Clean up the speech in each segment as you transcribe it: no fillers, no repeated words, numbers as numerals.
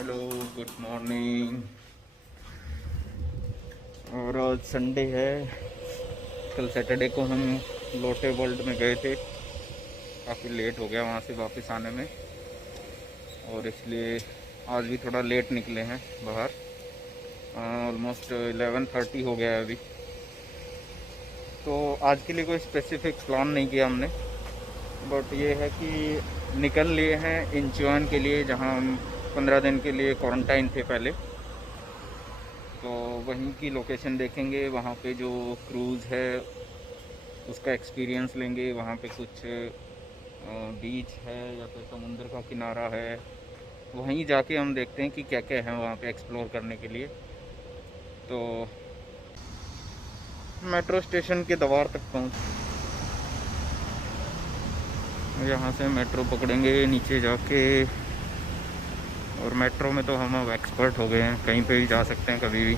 Hello, good morning. और आज संडे है। कल सैटरडे को हम लोटे वर्ल्ड में गए थे। काफ़ी लेट हो गया वहाँ से वापस आने में, और इसलिए आज भी थोड़ा लेट निकले हैं बाहर। ऑलमोस्ट 11:30 हो गया है अभी। तो आज के लिए कोई स्पेसिफिक प्लान नहीं किया हमने, बट ये है कि निकल लिए हैं इंचियोन के लिए, जहाँ हम 15 दिन के लिए क्वारंटाइन थे पहले। तो वहीं की लोकेशन देखेंगे, वहाँ पे जो क्रूज़ है उसका एक्सपीरियंस लेंगे। वहाँ पे कुछ बीच है या फिर समुंदर का किनारा है, वहीं जाके हम देखते हैं कि क्या क्या है वहाँ पे एक्सप्लोर करने के लिए। तो मेट्रो स्टेशन के द्वार तक पहुँच, यहाँ से मेट्रो पकड़ेंगे नीचे जाके। और मेट्रो में तो हम अब एक्सपर्ट हो गए हैं, कहीं पे भी जा सकते हैं कभी भी।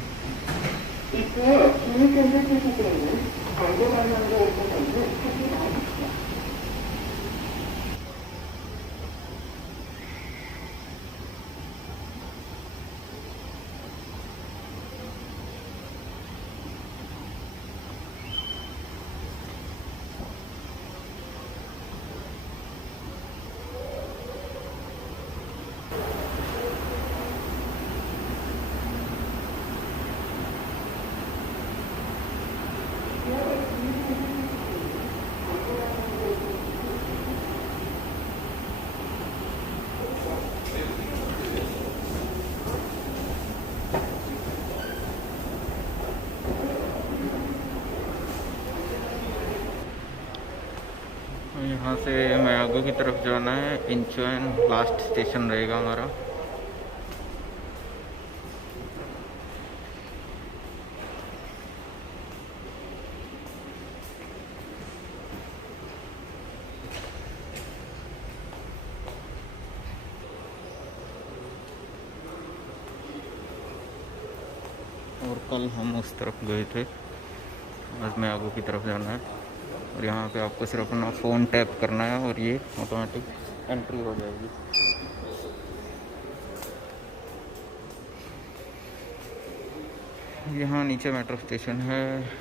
यहाँ से मयागो की तरफ जाना है। इंचियोन लास्ट स्टेशन रहेगा हमारा। और कल हम उस तरफ गए थे, आज मयागो की तरफ जाना है। और यहाँ पे आपको सिर्फ अपना फ़ोन टैप करना है और ये ऑटोमेटिक एंट्री हो जाएगी। यहाँ नीचे मेट्रो स्टेशन है।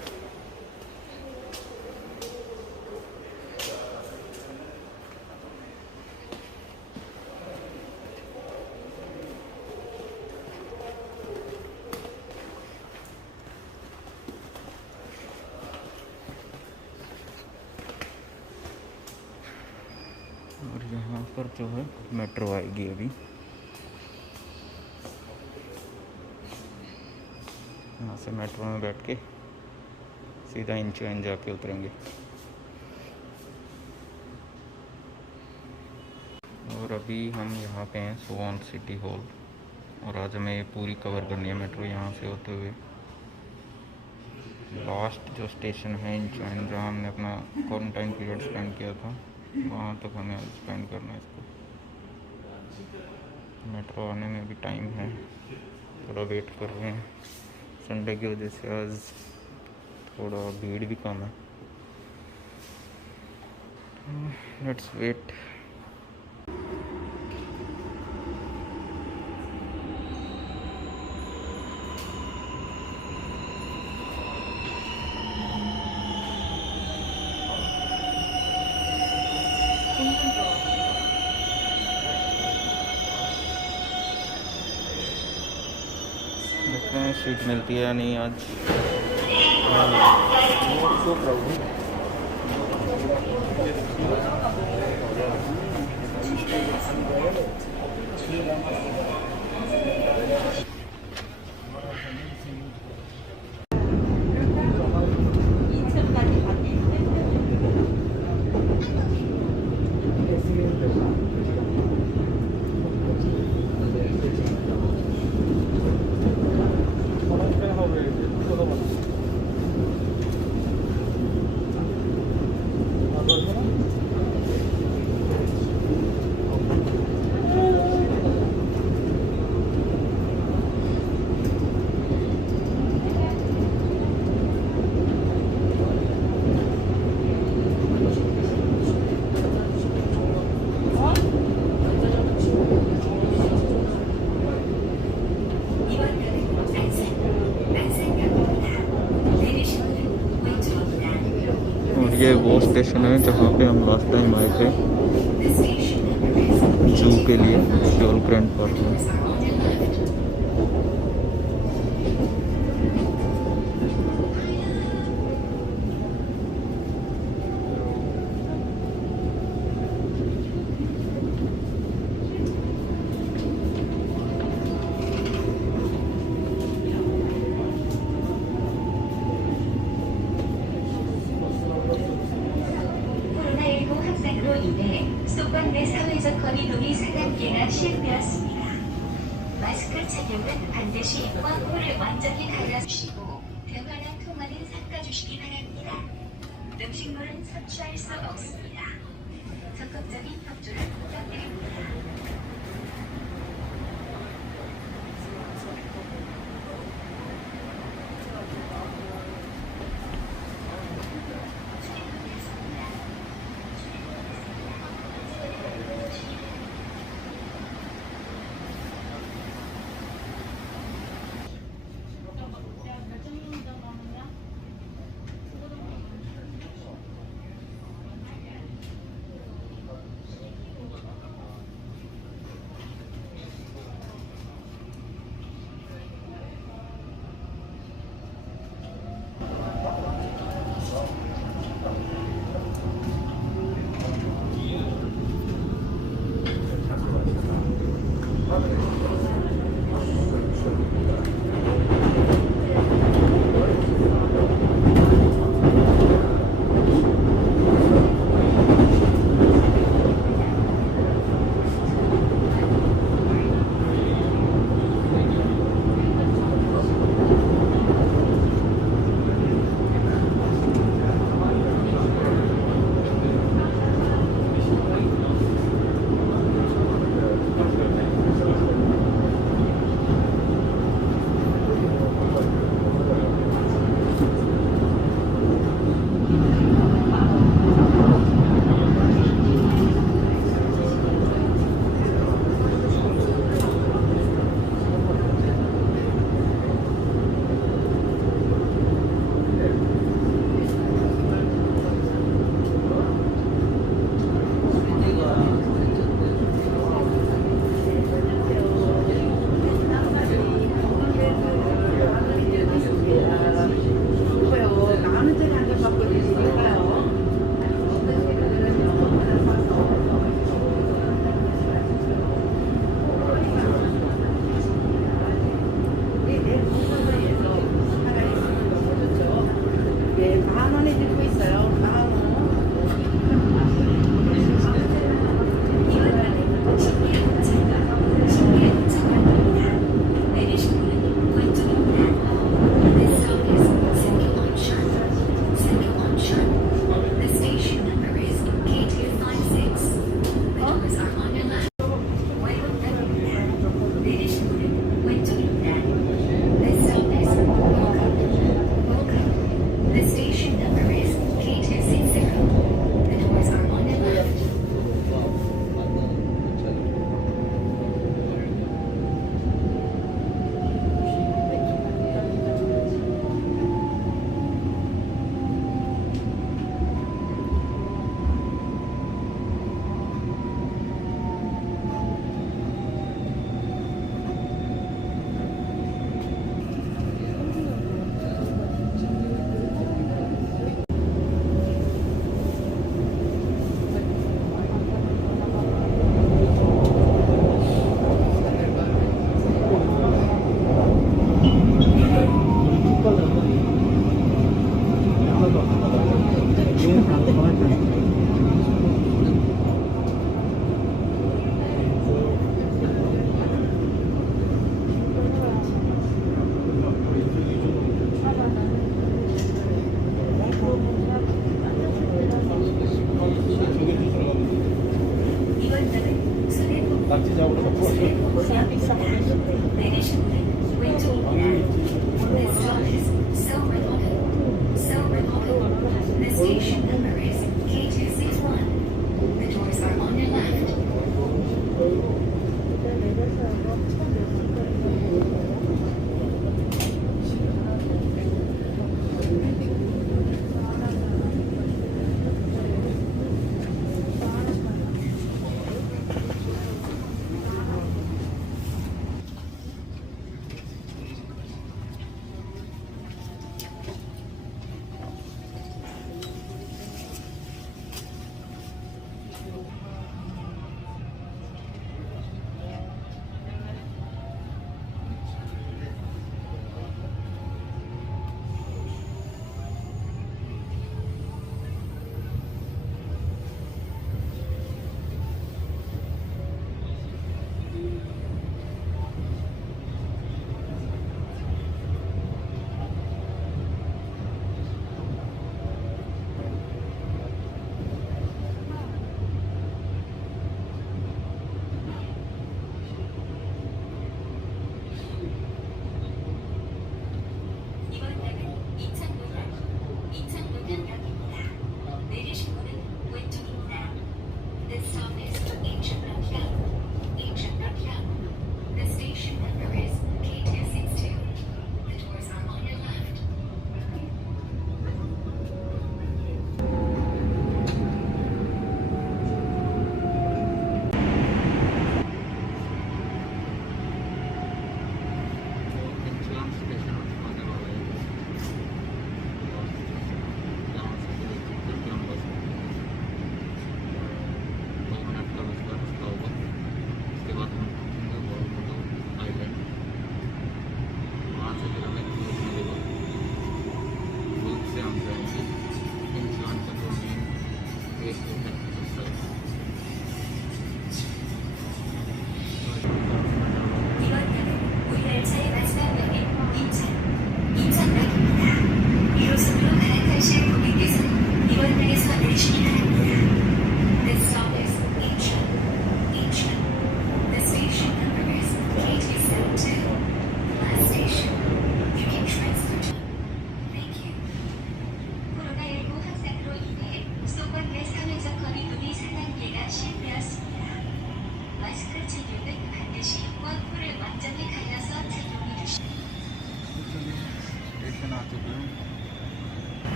और यहाँ पर जो है मेट्रो आएगी अभी। यहाँ से मेट्रो में बैठ के सीधा इंचियोन जाके उतरेंगे। और अभी हम यहाँ पे हैं सुवॉन सिटी हॉल, और आज हमें ये पूरी कवर करनी है मेट्रो यहाँ से होते हुए। लास्ट जो स्टेशन है इंचियोन, जहाँ हमने अपना क्वारंटाइन पीरियड स्पेंड किया था, वहाँ तक हमें स्पेंड करना है इसको। मेट्रो आने में भी टाइम है, थोड़ा वेट कर रहे हैं। संडे की वजह से आज थोड़ा भीड़ भी कम है। Let's wait. देखते हैं सीट मिलती है या नहीं आज। स्टेशन है जहाँ पे हम लास्ट टाइम आए थे जू के लिए, श्योल ग्रैंड पार्क में। 소관 내 사회적 거리두기 4단계가 시행되었습니다. 마스크 착용은 반드시 입과 코를 완전히 가려주시고 대화나 통화는 삭아주시기 바랍니다. 음식물은 섭취할 수 없습니다. 적극적인 협조를 부탁드립니다.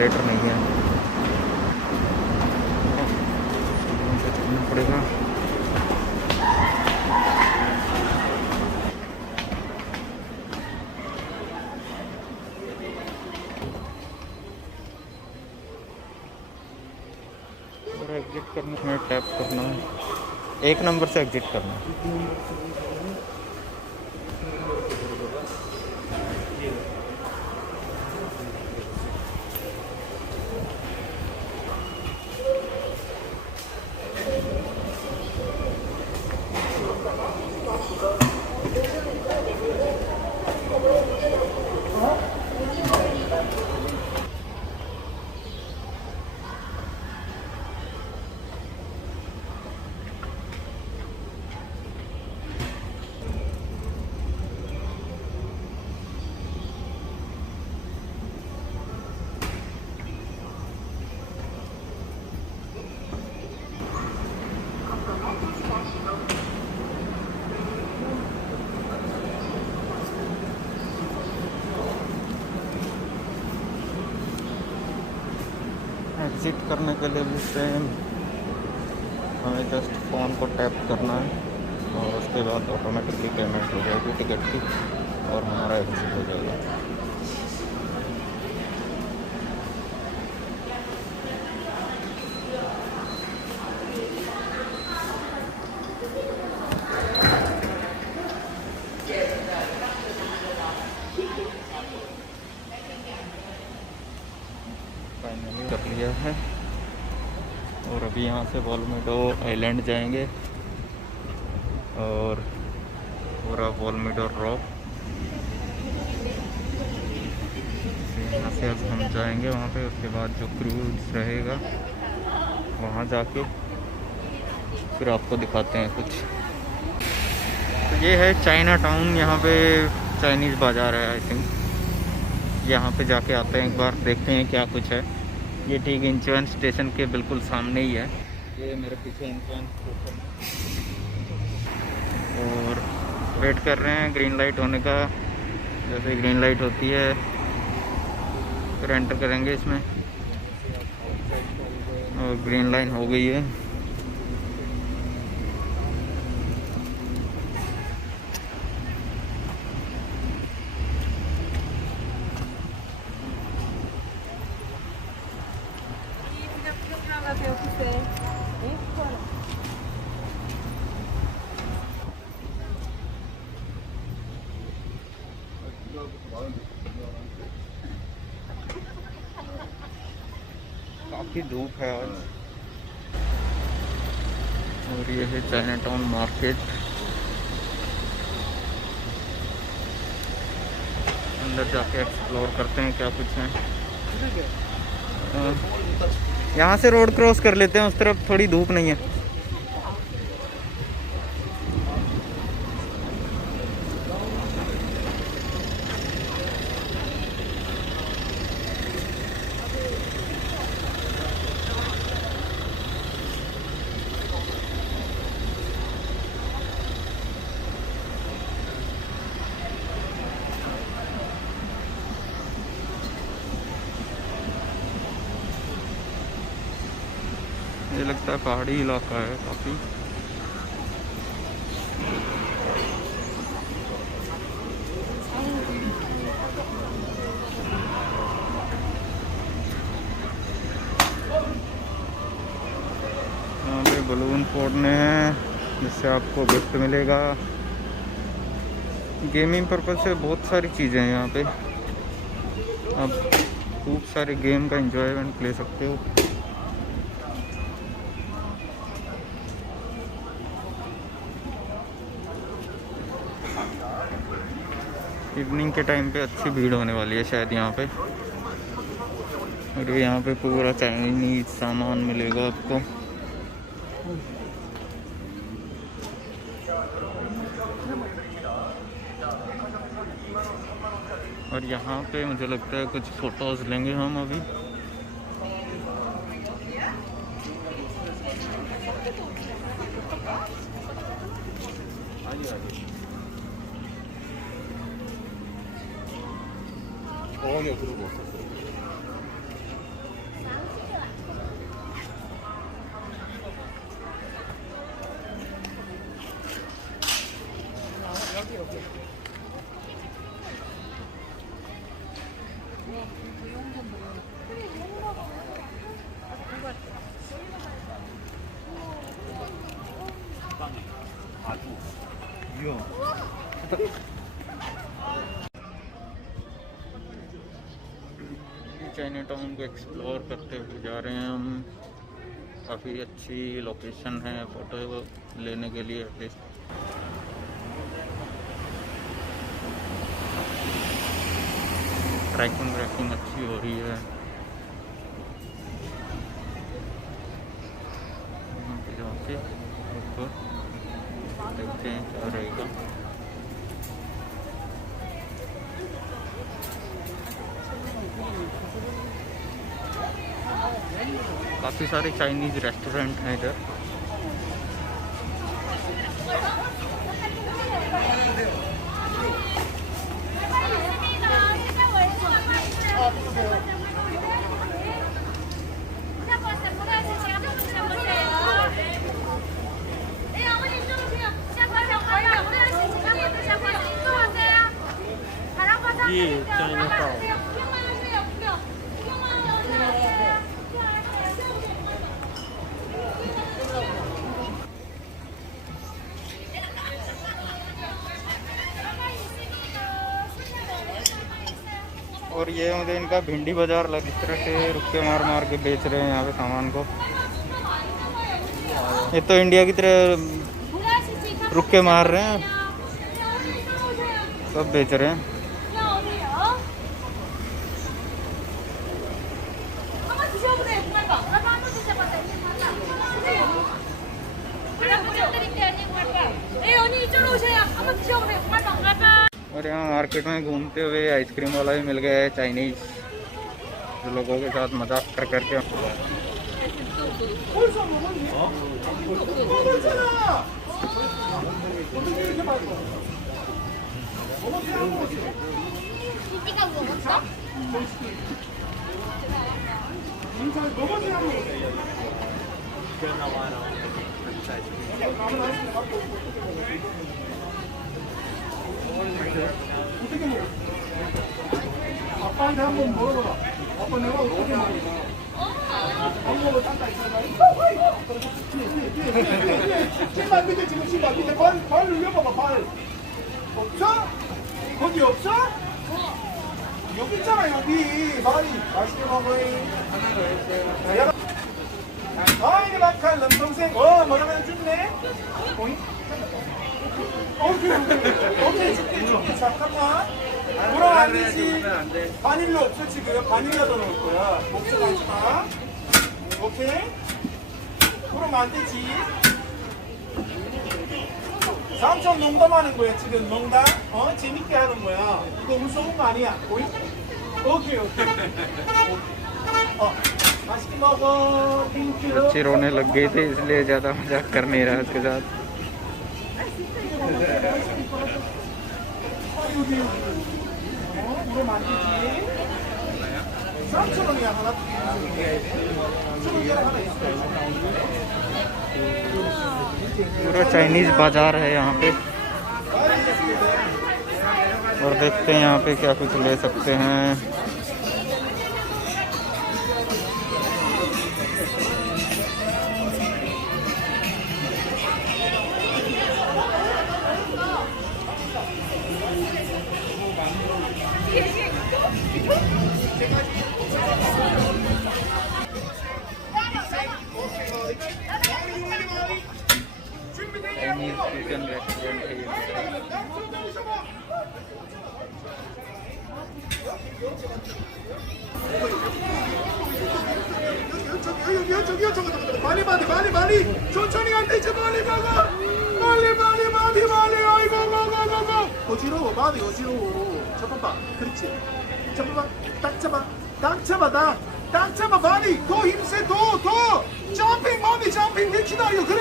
एस्केलेटर नहीं है, तो चलना पड़ेगा। और एग्जिट करने में टैप करना है, 1 नंबर से एग्जिट करना है। एग्ज़िट करने के लिए भी सेम, हमें जस्ट फ़ोन को टैप करना है और उसके बाद ऑटोमेटिकली पेमेंट हो जाएगी टिकट की और हमारा एग्ज़िट हो जाएगा। फाइनली कर लिया है और अभी यहाँ से वॉल्मीडो आइलैंड जाएंगे और पूरा वॉल्मीडो रॉक, यहाँ से अब हम जाएंगे वहाँ पे। उसके बाद जो क्रूज रहेगा वहाँ जाके फिर आपको दिखाते हैं कुछ। तो ये है चाइना टाउन, यहाँ पे चाइनीज़ बाज़ार है आई थिंक। यहाँ पे जाके आते हैं एक बार, देखते हैं क्या कुछ है। ये ठीक इंचुन स्टेशन के बिल्कुल सामने ही है, ये मेरे पीछे इंचुन स्टेशन। और वेट कर रहे हैं ग्रीन लाइट होने का, जैसे ग्रीन लाइट होती है फिर एंटर करेंगे इसमें। और ग्रीन लाइन हो गई है। काफ़ी धूप है आज। और ये है चाइना टाउन मार्केट। अंदर जाके एक्सप्लोर करते हैं क्या कुछ है। यहाँ से रोड क्रॉस कर लेते हैं, उस तरफ थोड़ी धूप नहीं है। ये लगता है पहाड़ी इलाका है काफ़ी। यहाँ पे बलून फोड़ने हैं जिससे आपको गिफ्ट मिलेगा। गेमिंग पर्पज़ से बहुत सारी चीज़ें हैं यहाँ पे, आप खूब सारे गेम का एंजॉयमेंट ले सकते हो। इवनिंग के टाइम पे अच्छी भीड़ होने वाली है शायद यहाँ पे। और यहाँ पे पूरा चाइनीज सामान मिलेगा आपको। और यहाँ पे मुझे लगता है कुछ फ़ोटोज़ लेंगे हम अभी। चाइना टाउन को एक्सप्लोर करते हुए जा रहे हैं हम। काफ़ी अच्छी लोकेशन है फ़ोटो लेने के लिए। एटलीस्ट ट्रैकिंग व्रैकिंग अच्छी हो रही है। यहाँ से ऊपर देखते हैं क्या रहेगा। काफ़ी सारे चाइनीज़ रेस्टोरेंट हैं इधर। ये चाइना टाउन। और ये मुझे इनका भिंडी बाजार लग इस तरह से रुक के मार मार के बेच रहे हैं यहाँ पे सामान को। ये तो इंडिया की तरह रुक के मार रहे हैं, सब बेच रहे हैं। और यहाँ मार्केट में घूमते हुए आइसक्रीम वाला भी मिल गया है चाइनीज, जो लोगों के साथ मजाक कर करके। 아빠한테 한번 물어봐. 아빠 내가 어떻게 먹어? 안 먹어 딴다 있어. 신발 밑에 지금 신발 밑에 발 눌려봐봐 발. 없어? 거기 없어? 여기 있잖아 여기 발이. 맛있게 먹어잉. 하나로 했어요. 아이네 막한 남동생. 뭐라고 해줬네? 오잉? 오케이 줄게. 잠깐만. 그럼 안 되지. 바닐라 없어 지금. 바닐라도 넣을 거야. 걱정하지 마. 오케이? 그럼 안 되지. 삼촌 농담하는 거야 지금. 농담? 재밌게 하는 거야. 이거 무서운 거 아니야. 오케이. 맛있게 먹어. 땡큐. बच्चे रोने लग गए थे इसलिए ज़्यादा मजाक कर नहीं रहा उसके साथ। 이거 만들지. 3,000원이야 하나. 3,000원짜리 하나 있어. पूरा चाइनीज़ बाजार है यहाँ पे। और देखते हैं यहाँ पे क्या कुछ ले सकते हैं। चाइनीज फ्यूजन रेस्टोरेंट है 저기 많이 천천히 안 되지. 많이 먹어. 많이 아이고 먹어. 어지러워 많이 어지러워. 잡아봐. 그렇지. 잡아봐. 딱 잡아 많이. 더 힘세 더 점핑 많이 점핑 내 기다려. 그래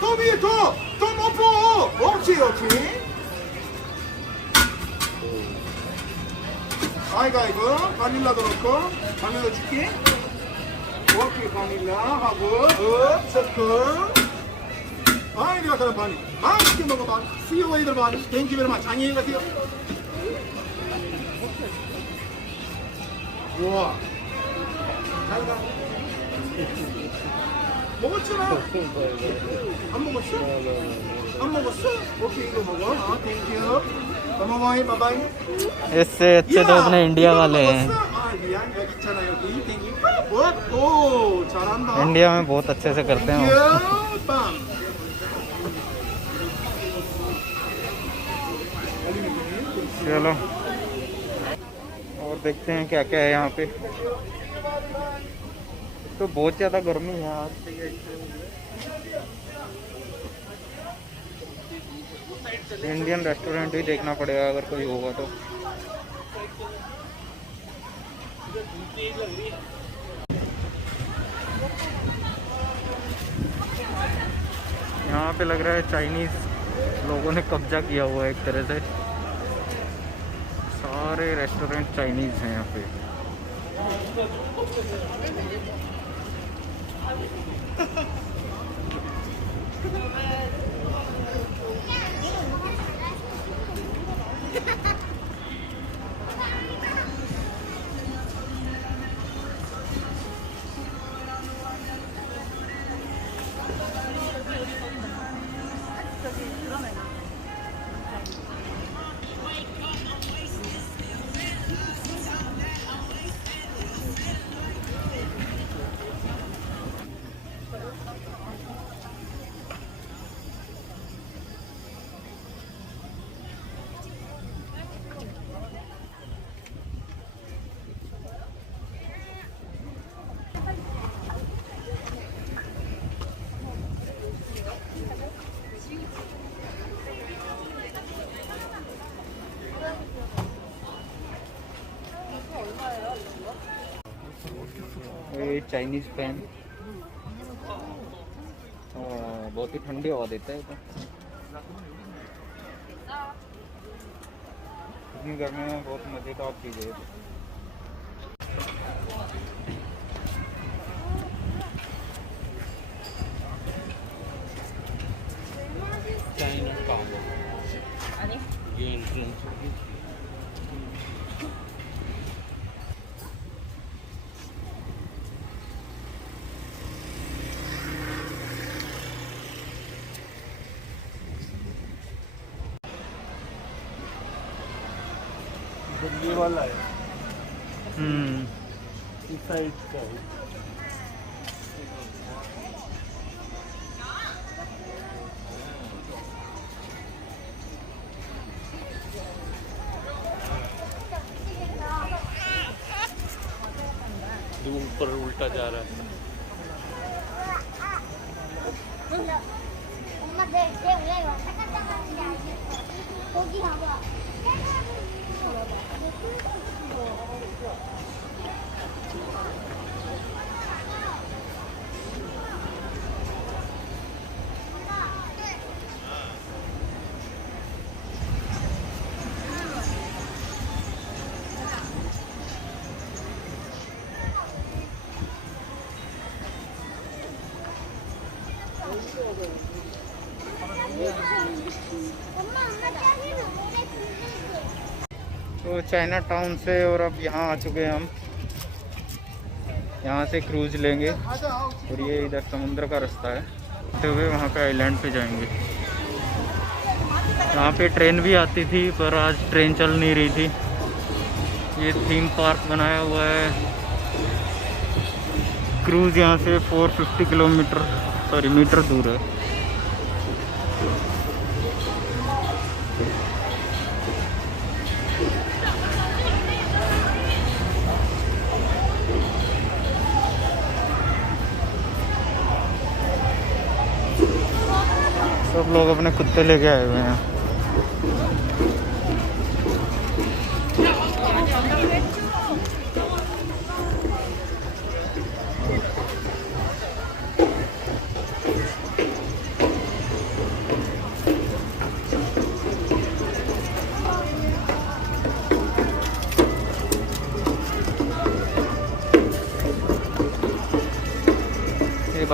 더 위에 더 높여. 오케이 아이고 바닐라도 넣고. 바닐라 줄게. 오케이 바닐라 하고 섞어. 많이 들어가는 많이. 맛있게 먹어 많이. See you later 많이. Thank you very much. 안녕히 가세요. 우와. 잘 가. 먹었잖아. 안 먹었어? 안 먹었어? 오케이 이거 먹어. 땡큐. 바이바이 바이바이. इससे अच्छे तो अपने इंडिया वाले हैं। 아 미안 여기 있잖아 여기. 땡큐. 오 잘한다. इंडिया में बहुत अच्छे से करते हैं। 땡큐. 빵. चलो और देखते हैं क्या क्या है यहाँ पे। तो बहुत ज़्यादा गर्मी है आज। इंडियन रेस्टोरेंट भी देखना पड़ेगा अगर कोई होगा तो। यहाँ पे लग रहा है चाइनीज लोगों ने कब्जा किया हुआ है एक तरह से। सारे रेस्टोरेंट चाइनीज हैं यहाँ पे। ये चाइनीज फैन बहुत ही ठंडी हवा देता है। तो इतनी गर्मी में बहुत मज़ेदार चीज़ है। चाइना पाव ये एंट्रेंस दिल्ली वाला है इस साइड का है। ये ऊपर उल्टा जा रहा है। 엄마 내 왔다 갔다 하는 게 아니고 거기 봐봐. तो चाइना टाउन से और अब यहाँ आ चुके हैं हम। यहाँ से क्रूज लेंगे और ये इधर समुद्र का रास्ता है, तो हुए वहाँ पे आइलैंड पे जाएंगे। यहाँ पे ट्रेन भी आती थी पर आज ट्रेन चल नहीं रही थी। ये थीम पार्क बनाया हुआ है। क्रूज यहाँ से 450 मीटर दूर है। सब लोग अपने कुत्ते लेके आए हुए हैं।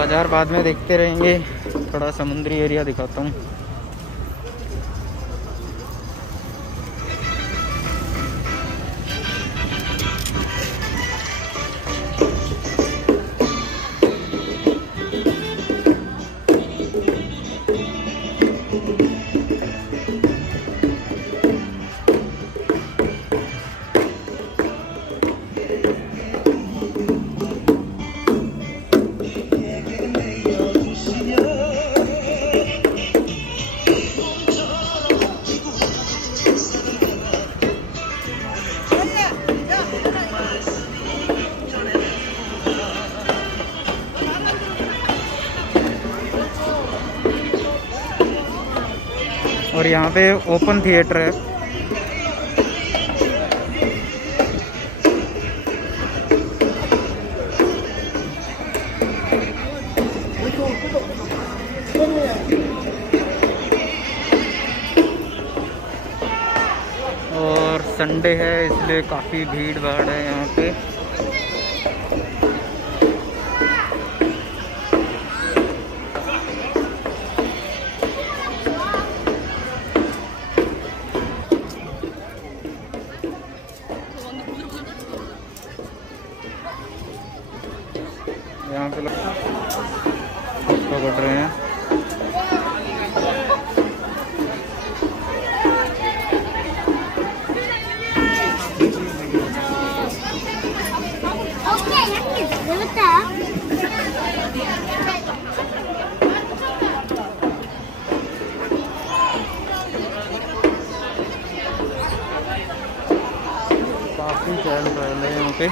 बाज़ार बाद में देखते रहेंगे, थोड़ा समुद्री एरिया दिखाता हूँ। और यहाँ पे ओपन थिएटर है। और संडे है इसलिए काफ़ी भीड़ भाड़ है यहाँ पे। यहाँ पे लोग पकड़ रहे हैं। काफ़ी चहल पहल है यहाँ पे।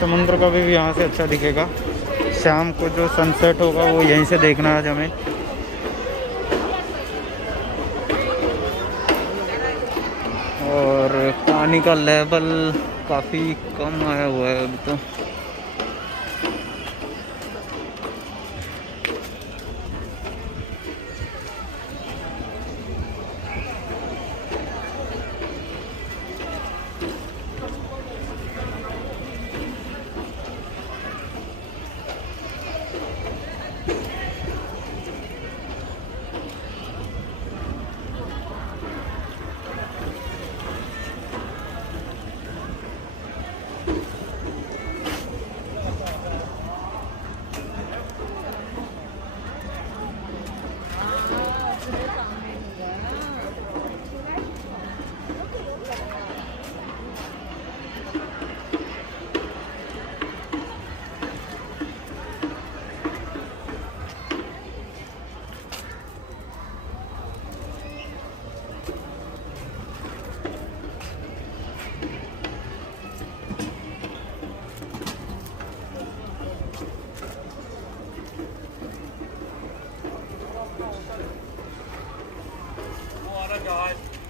समुद्र का भी यहाँ से अच्छा दिखेगा। शाम को जो सनसेट होगा वो यहीं से देखना है आज हमें। और पानी का लेवल काफ़ी कम आया हुआ है अभी तो।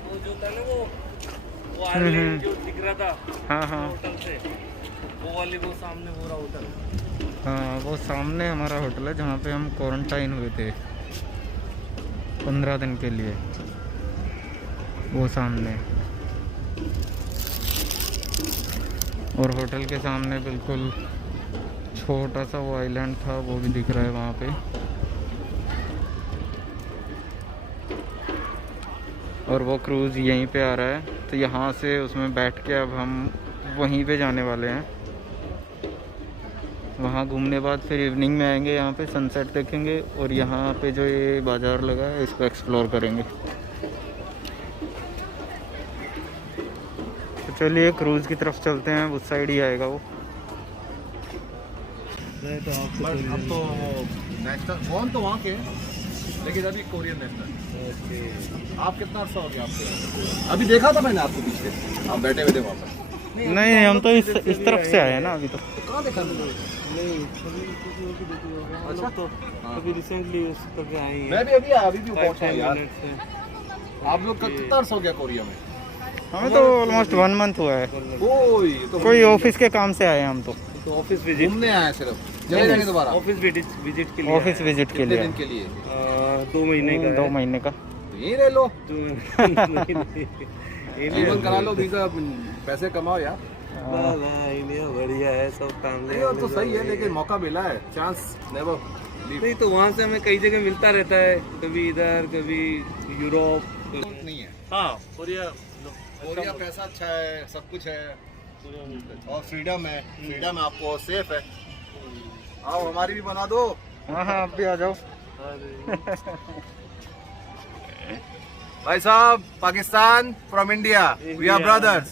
वो जो था ना वो आइलैंड जो दिख रहा था हाँ हाँ होटल से, वो वाली वो सामने हो रहा होटल। हाँ, वो सामने हमारा होटल है जहाँ पे हम क्वारंटाइन हुए थे 15 दिन के लिए। वो सामने, और होटल के सामने बिल्कुल छोटा सा वो आइलैंड था, वो भी दिख रहा है वहाँ पे। और वो क्रूज़ यहीं पे आ रहा है, तो यहाँ से उसमें बैठ के अब हम वहीं पे जाने वाले हैं। वहाँ घूमने बाद फिर इवनिंग में आएंगे, यहाँ पे सनसेट देखेंगे और यहाँ पे जो ये बाज़ार लगा है इसको एक्सप्लोर करेंगे। तो चलिए क्रूज़ की तरफ चलते हैं, उस साइड ही आएगा वो। अब तो नेशनल कौन तो वहाँ के, लेकिन अभी कोरियन नेशनल। आप कितना अर्सा हो गया आपको? अभी देखा था मैंने आपको पीछे, आप बैठे हुए थे वहाँ पर। नहीं, हम तो इस तरफ से आए हैं ना अभी तो। कहाँ देखा मैंने? अच्छा, तो अभी रिसेंटली उस पर आए हैं। मैं भी अभी आया, अभी भी पहुँचा 5-10 यार। मिनट से। आप लोग का कितना अर्सा हो गया कोरिया में? हमें तो ऑलमोस्ट 1 मंथ हुआ है। ओए तो कोई ऑफिस के काम से आए हैं हम तो। तो ऑफिस विजिट, घूमने आए सिर्फ, चले जाएंगे दोबारा ऑफिस विजिट के लिए ऑफिस विजिट के कितने लिए दिन के लिए? 2 महीने का 2 महीने का। यहीं रह लो। इवन करा लो वीजा, पैसे कमाओ यार। बढ़िया है सब काम नहीं वो तो सही है, लेकिन मौका मिला है, चांस नेवर। नहीं तो वहाँ से हमें कई जगह मिलता रहता है, कभी इधर कभी यूरोप। नहीं है हाँ कोरिया कोरिया, पैसा अच्छा है, सब कुछ है और फ्रीडम है, फ्रीडम आपको सेफ है। आओ हमारी भी बना दो। हाँ हाँ आप भी आ जाओ। भाई साहब, Pakistan from India, we are brothers.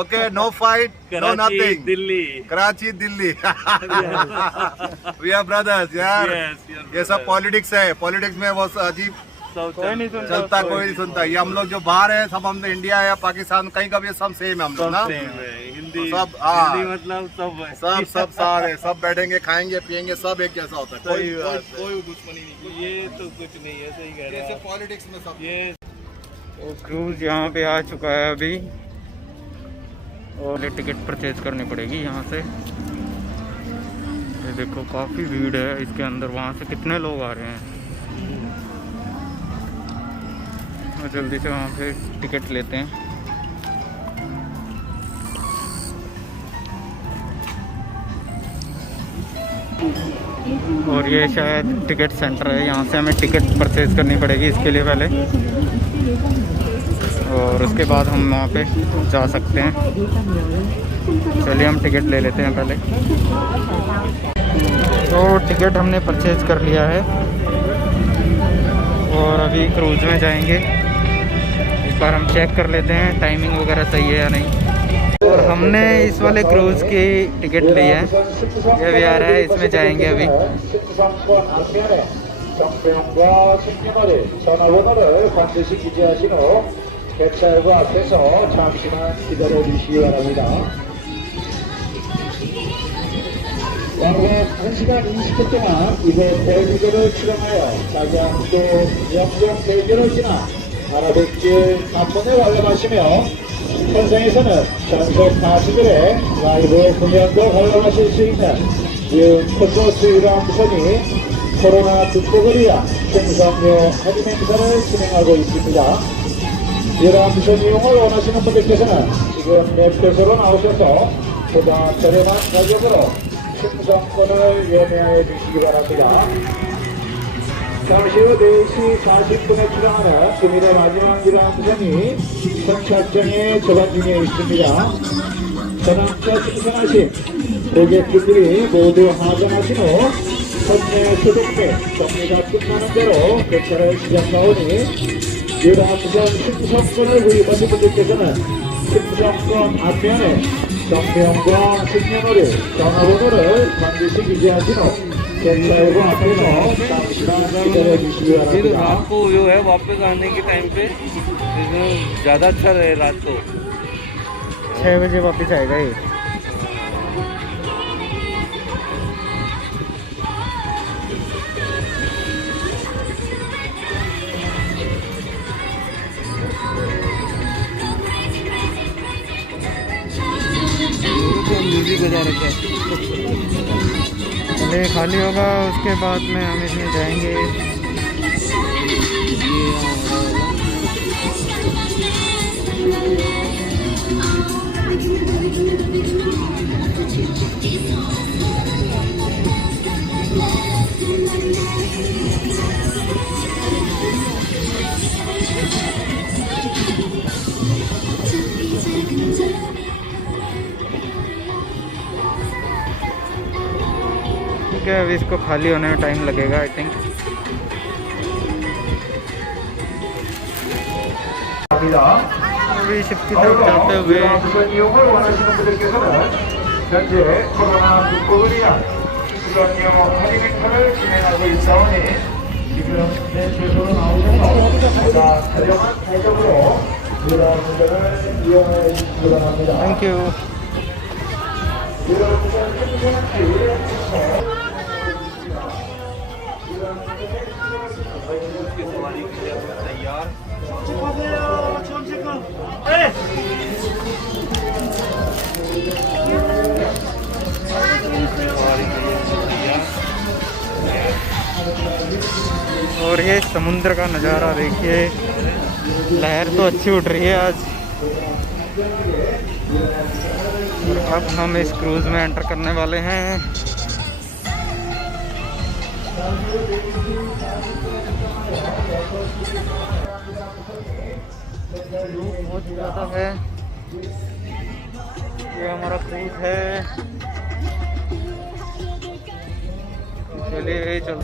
Okay, no fight, no nothing. Delhi Karachi, Delhi, we are brothers यार। ये सब पॉलिटिक्स है, पॉलिटिक्स में वो अजीब कोई नहीं सुनता, चलता, कोई नहीं सुनता। ये हम लोग जो बाहर है, सब हम इंडिया या पाकिस्तान कहीं का भी सब सेम है हम लोग ना। हिंदी सब हाँ, मतलब सब है। सब सारे सब बैठेंगे, खाएंगे पिएंगे, सब एक जैसा होता है। सही बात है। कोई दुश्मनी नहीं। ये तो कुछ नहीं है, सही कह रहे ये हैं पॉलिटिक्स में सब। ये तो क्रूज यहाँ पे आ चुका है अभी, और टिकट परचेज करनी पड़ेगी यहाँ से। ये देखो काफ़ी भीड़ है इसके अंदर, वहाँ से कितने लोग आ रहे हैं। और जल्दी से वहाँ पे टिकट लेते हैं। और ये शायद टिकट सेंटर है, यहाँ से हमें टिकट परचेज करनी पड़ेगी इसके लिए पहले, और उसके बाद हम वहाँ पे जा सकते हैं। चलिए हम टिकट ले लेते हैं पहले। तो टिकट हमने परचेज कर लिया है और अभी क्रूज़ में जाएंगे। एक बार हम चेक कर लेते हैं टाइमिंग वगैरह सही है या नहीं। और हमने इस वाले क्रूज़ की टिकट ली है, ये भी आ रहा है, इसमें जाएंगे अभी। 정병과 승객의 전화번호를 반드시 기재하신 후 객차열과 앞에서 잠시만 기다려 주시기 바랍니다. 왕복 1시간 20분 동안 이곳 대비교를 출항하여 자기함께 영정 대교를 지나 아라뱃길 한번에 관람하시며 현장에서는 전속 40일의 라이브 공연도 관람하실 수 있는 콘서트 유람선이 코로나 극복을 위한 생성료 할인 행사를 진행하고 있습니다. 유람선 이용을 원하시는 분들께서는 지금 맵표소로 나오셔서 보다 저렴한 가격으로 승선권을 예매해 주시기 바랍니다. 잠시 후 4시 40분에 출항하는 금일의 마지막 유람선이 선착장에 접안 중에 있습니다. 전항차 승선하신 고객분들이 모두 하강하신 후 선내 소독 및 정리가 끝나는 대로 객차를 시작하오니 유람선 승선권을 구입하신 분들께서는 승선권 앞면에 정명과 승연호를 전화번호를 반드시 기재하신 후 객차열과 앞에서 잠시만 기다려 주시기 ये तो 바랍니다. रात को जो है वापस आने के टाइम पे ज़्यादा अच्छा रहे रात को। 6 बजे वापस आएगा ये। म्यूजिक बजा रखा है। पहले खाली होगा, उसके बाद में हम इसमें जाएंगे। ठीक है, अभी इसको खाली होने में टाइम लगेगा आई थिंक। अभी शिप की तरफ जाते हुए 유람선 이용을 원하시는 분들께서는 현재 코로나 극복을 위한 승선료 할인 행사를 진행하고 있사오니 지금 맵표소로 나오셔서 보다 저렴한 가격으로 유람선을 이용해 주시기 바랍니다. Thank you. 유람선 승선지 और ये समुद्र का नज़ारा देखिए, लहर तो अच्छी उठ रही है आज। और अब हम इस क्रूज में एंटर करने वाले हैं। धूप बहुत ज़्यादा है। ये हमारा क्रूज है। चलिए चलो।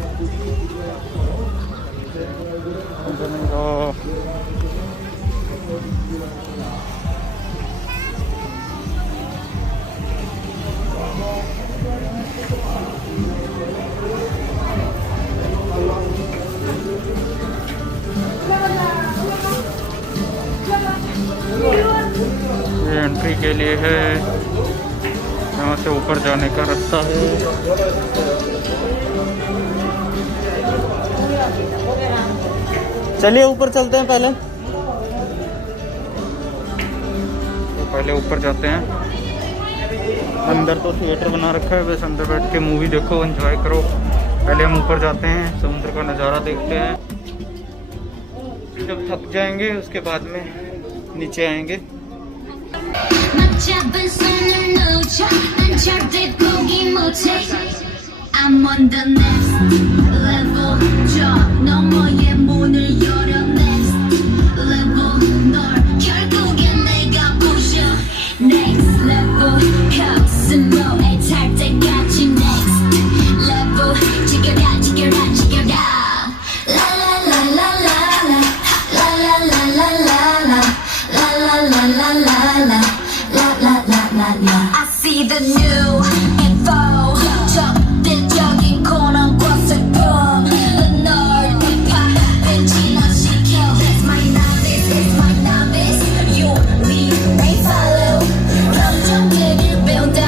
ये एंट्री के लिए है, यहाँ से ऊपर जाने का रास्ता है। चलिए ऊपर चलते हैं पहले। तो पहले ऊपर जाते हैं। अंदर तो थिएटर बना रखा है, बस अंदर बैठ के मूवी देखो, एंजॉय करो। पहले हम ऊपर जाते हैं, समुद्र का नज़ारा देखते हैं। जब थक जाएंगे उसके बाद में नीचे आएंगे। I'm on the next level. 저 너머의 문을 열어 next level. 널 결국엔 내가 부셔 next level. 벽스모에 탈 때까지 next level. 지겨라 지겨라 지겨라. La la la la la la. La la la la la la. La la la la la la. La la la la la. I see the new info. 적대적인 코너과 슬픔 널 대파된 진화시켜. That's my novice, it's my novice. You lead, they follow. 감정들을 배운다.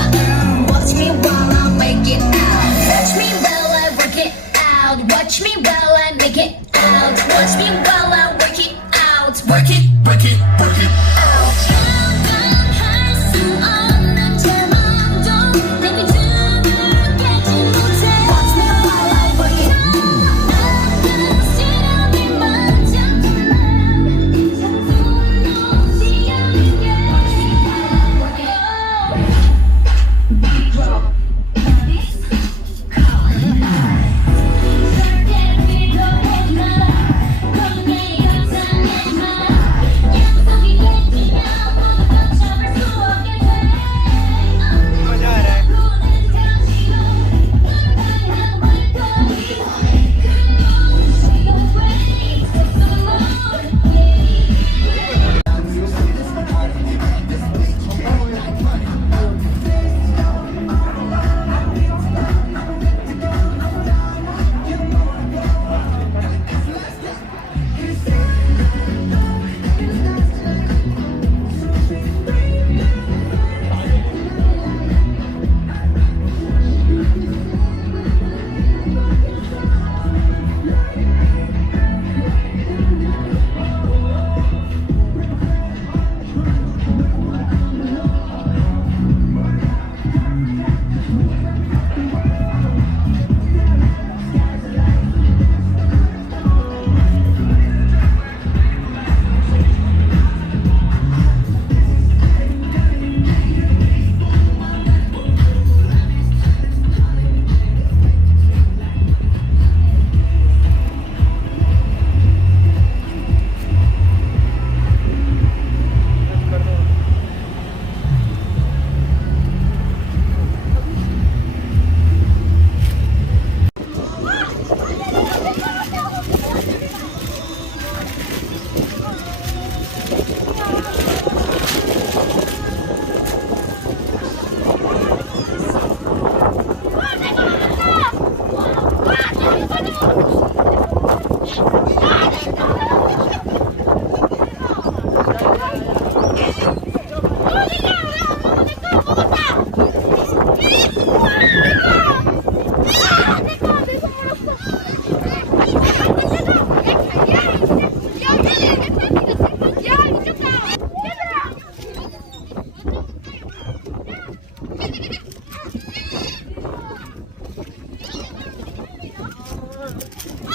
Watch me while I make it out. Watch me while I work it out. Watch me while I make it out. Watch me while I work it out. Work it, work it, work it out. 감당할 수 없는 제 맘도 내게 두렵게지 못해. Watch me while I work it out. 나는 시련이 많잖아. 상관없이 하는 게 work it out. 절대 필요해 나. 거기에 감상해 마. 약속이 되지면 모두 참을 수 없게 돼. मजा आ रहा है। 눈은 감지로 눈을 볼 거니. 시간 break some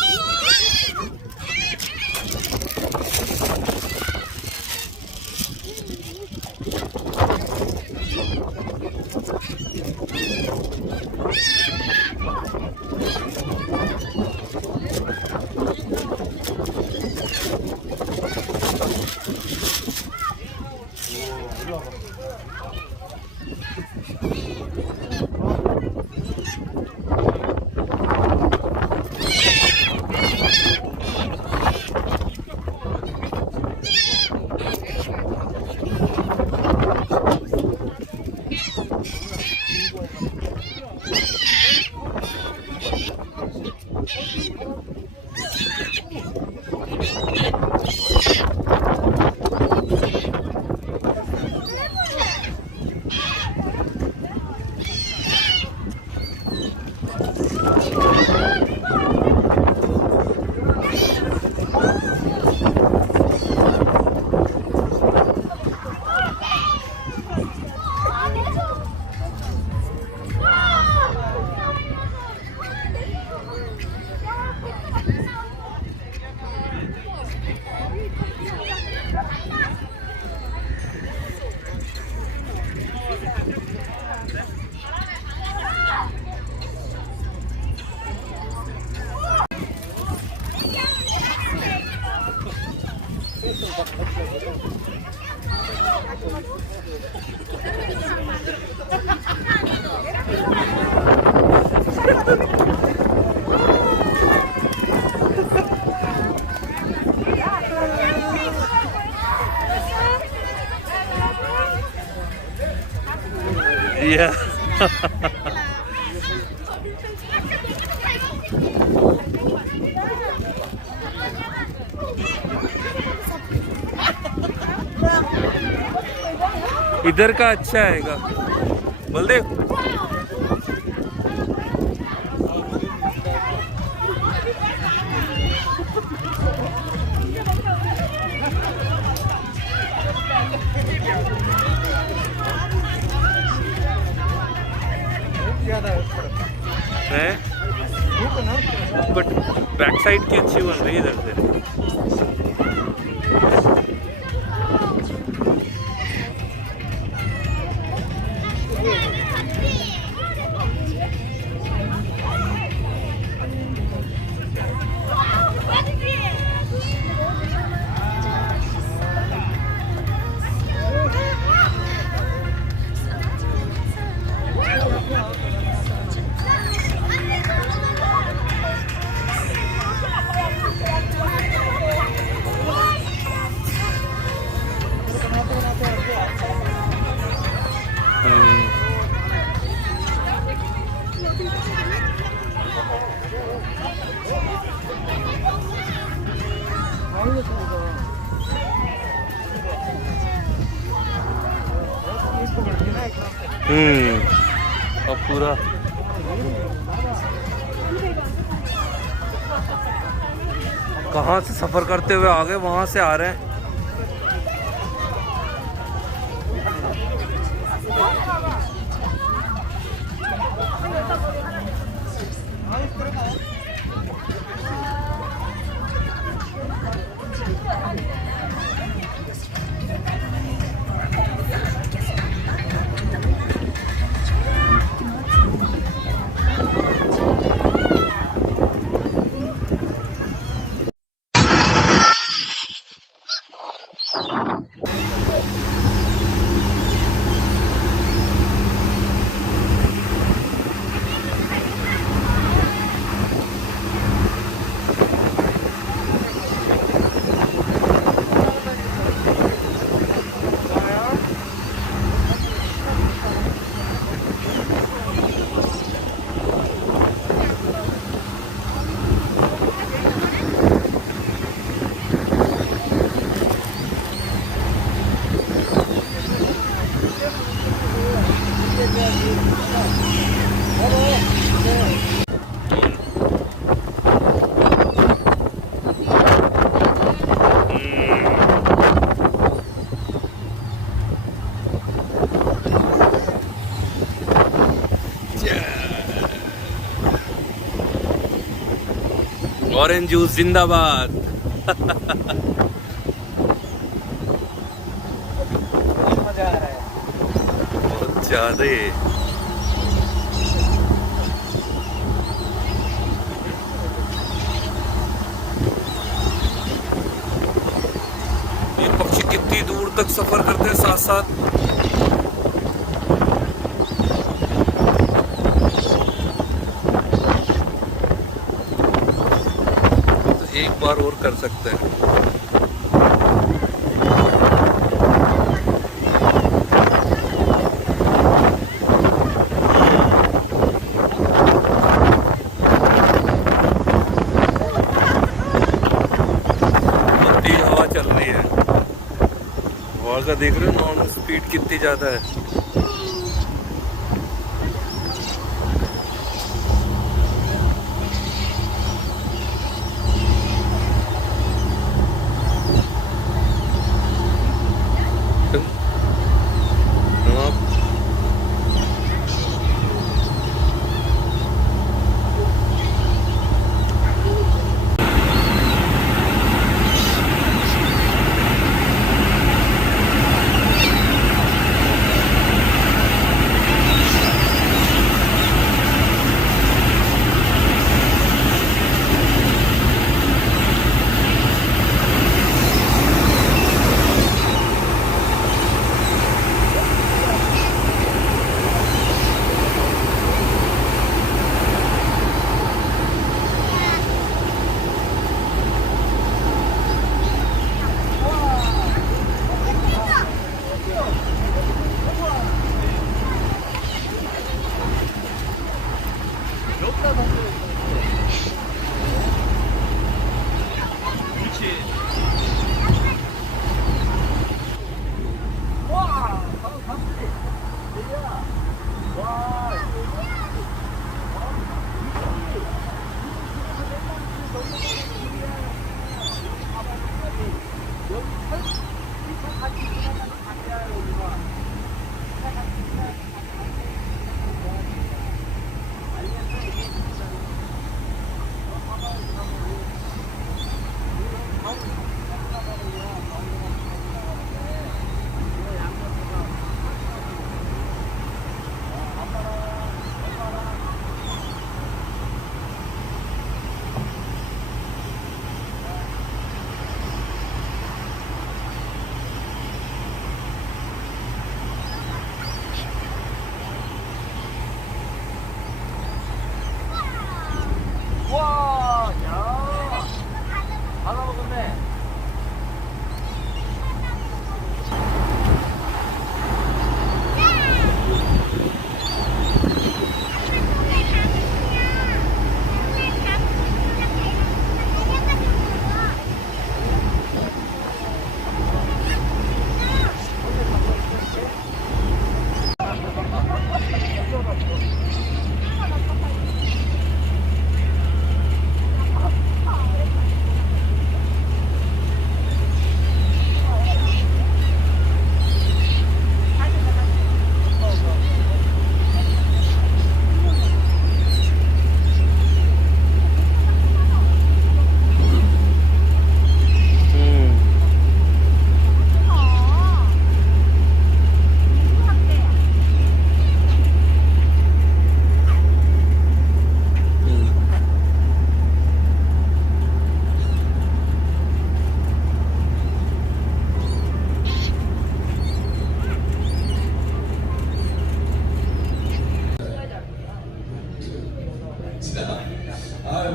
Yeah. इधर का अच्छा आएगा Baldev. But back side की अच्छी बन रही है इधर से। अब पूरा कहाँ से सफर करते हुए आगे वहां से आ रहे हैं। ऑरेंज जूस जिंदाबाद। मजा आ रहा है बहुत ज्यादा। ये पक्षी कितनी दूर तक सफर करते हैं साथ साथ। एक बार और कर सकते हैं। का देख रहे हो नॉर्मल स्पीड कितनी ज़्यादा है।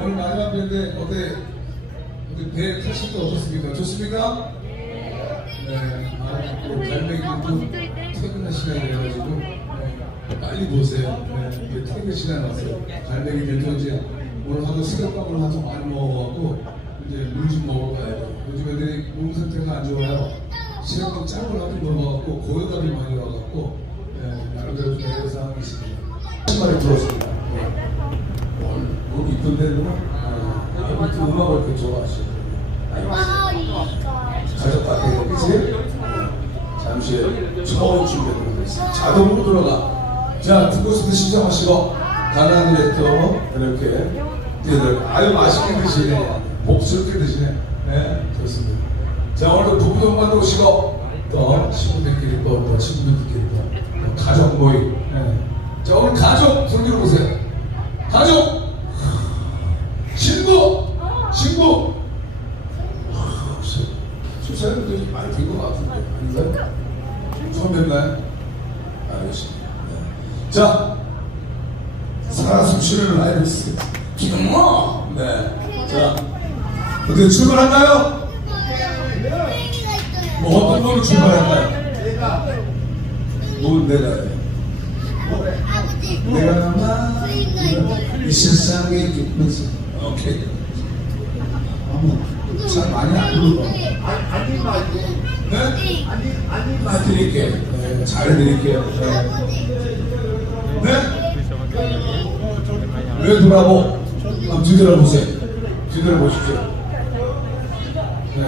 오늘 마지막 배인데 어때 배 타실 거 어떻습니까? 좋습니까? 네. 또 갈매기도 퇴근할 시간이 돼가지고 빨리 보세요. 이제 퇴근 시간 왔어요. 갈매기들도 이제 오늘 하도 새벽밥을 하도 많이 먹어갖고 이제 물 좀 먹어가야 돼요. 요즘 애들이 몸 상태가 안 좋아요. 새벽밥 짬을 하도 먹어갖고 고요감이 많이 와갖고 나름대로 좀 애들 상황이 있습니다. 한 마리 들었습니다. 너무 이쁜데 아무튼 음악을 그렇게 좋아하시죠. 가족 같아요, 그치? 잠시 처음 준비해드리고 있습니다. 자동으로 들어가. 자, 듣고 싶은 신청하시고 가난한 레터 이렇게 얘들 아유 맛있게 드시네, 복스럽게 드시네. 네, 좋습니다. 자, 오늘 부부동반도 오시고 또 친구들끼리 또 친구들끼리 또 가족 모임. 네. 자, 오늘 가족 손들어 보세요. 가족. 친구! 집사님들이 많이 된 것 같은데, 아닌가요? 처음 뵙나요? 알겠습니다. 네. 자, 살아 숨쉬는 라이브스, 김모! 네. 자, 어떻게 출발할까요? 뭐 어떤 거로 출발할까요? 뭘 내가요? 내가 아마 이 세상에 기쁘면서 오케이. 잘 많이 안 부르고. 아니 말고 네? 아, 드릴게요. 네, 잘 드릴게요. 네? 왜 돌아보? 한번 뒤돌아보세요. 뒤돌아보십시오. 네,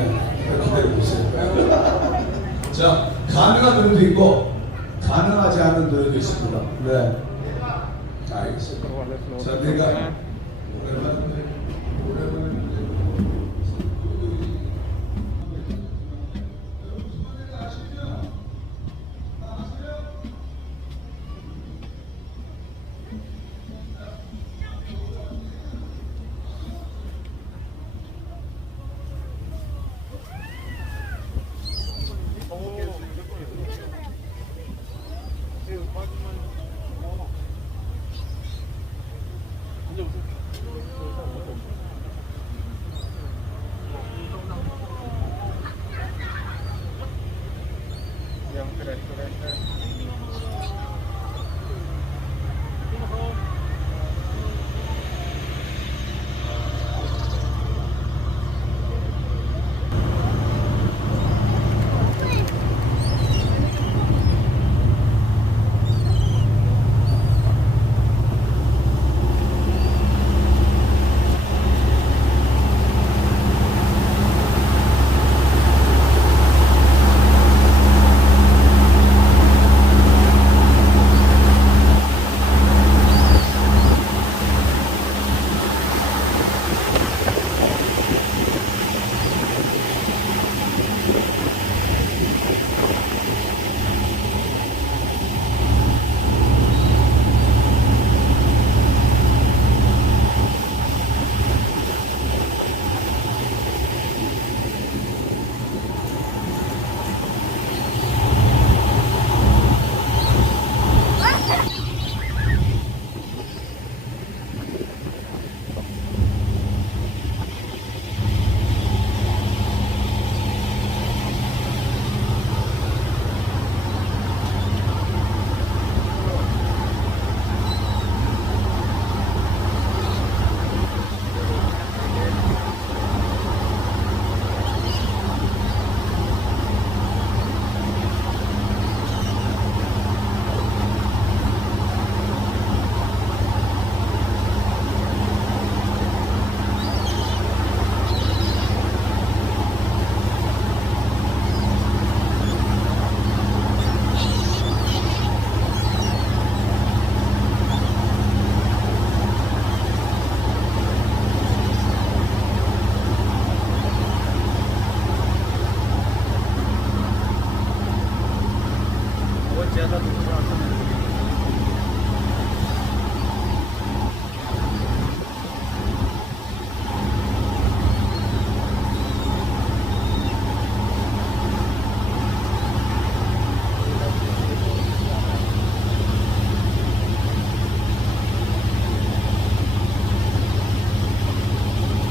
기다려보세요. 자, 가능한 노래도 있고 가능하지 않은 노래도 있습니다. 네, 알겠습니다. 자, 내가 오랜만에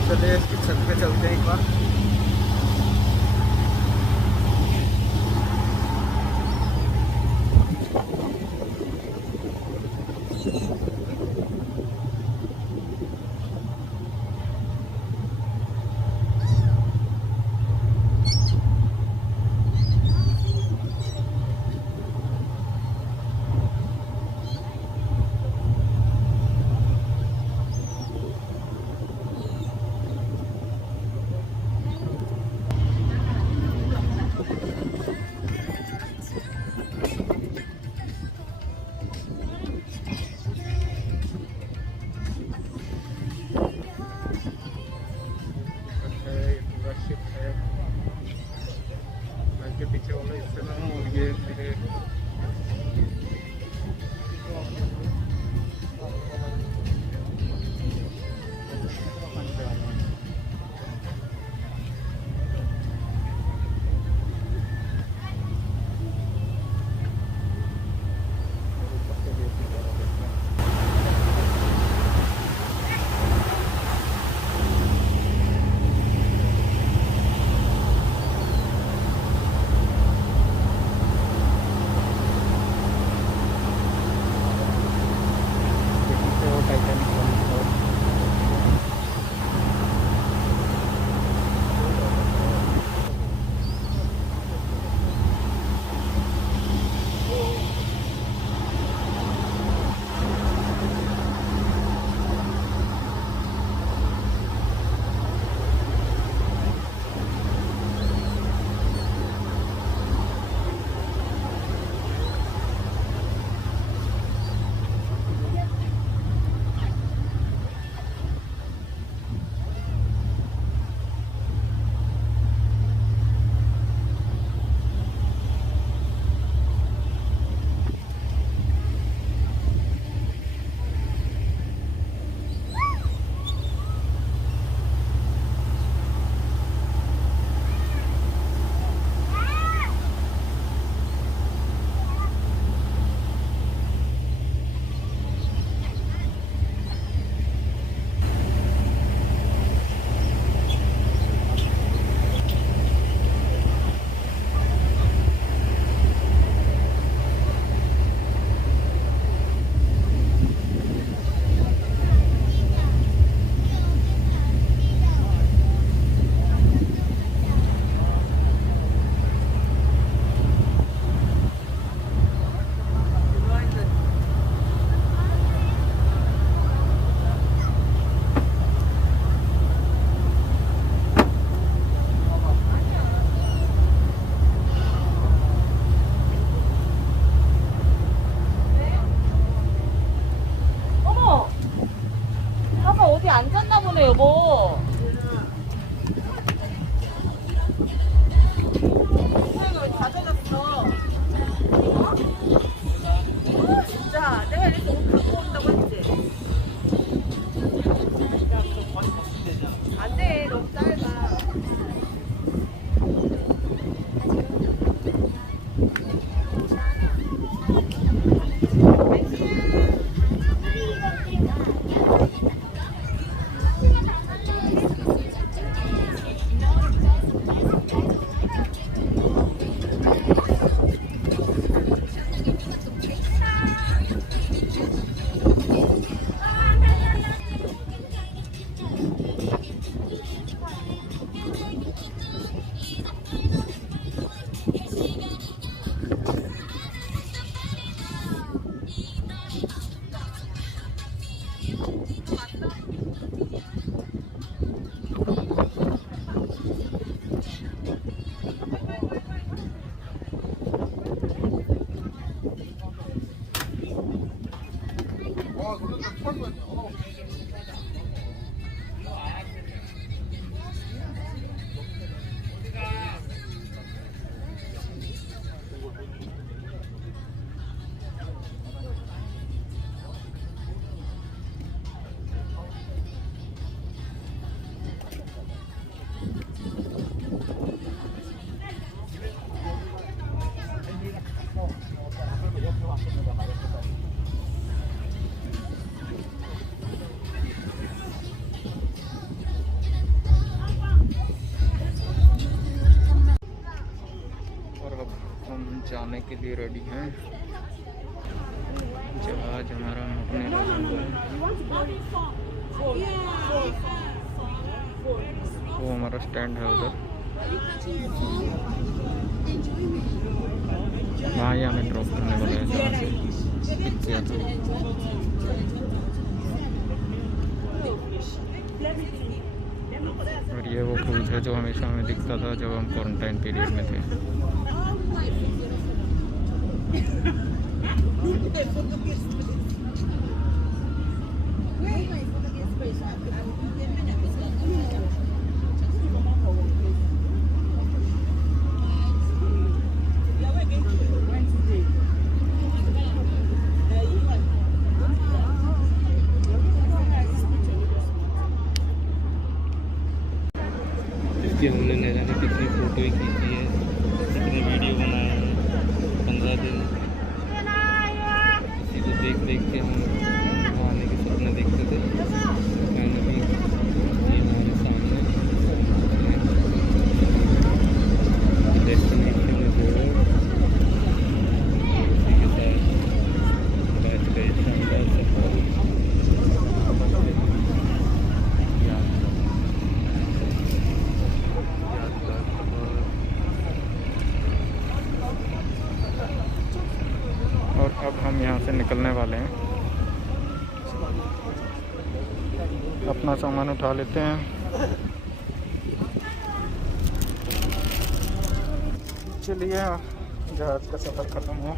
चलिए इसकी छत पे चलते हैं एक बार। 젖었나 보네 여보. 다 젖었어. 진짜 내가 이렇게 옷 갖고 온다고 했지. 안 돼, 너무 짧아. जाने के लिए रेडी हैं। जहाज हमारा मुड़ने लगा हुआ है। वो हमारा स्टैंड है उधर, वहाँ ही हमें ड्रॉप करने वाले हैं जहाँ से पिक किया था। और ये वो क्रूज है जो हमेशा हमें दिखता था जब हम क्वारंटाइन पीरियड में थे। इसकी हमने न जाने कितनी फ़ोटो ही खींची है, कितने वीडियो बनाए हैं 15 दिन। इसी को देख देख के हम वहाँ आने के सपने देखते थे। फाइनली ये हमारे सामने डेस्टिनेशन है जो इसी के साथ बैठ गए शानदार सफर। और अब हम यहाँ से निकलने वाले हैं, अपना सामान उठा लेते हैं। चलिए जहाज़ का सफ़र ख़त्म हुआ,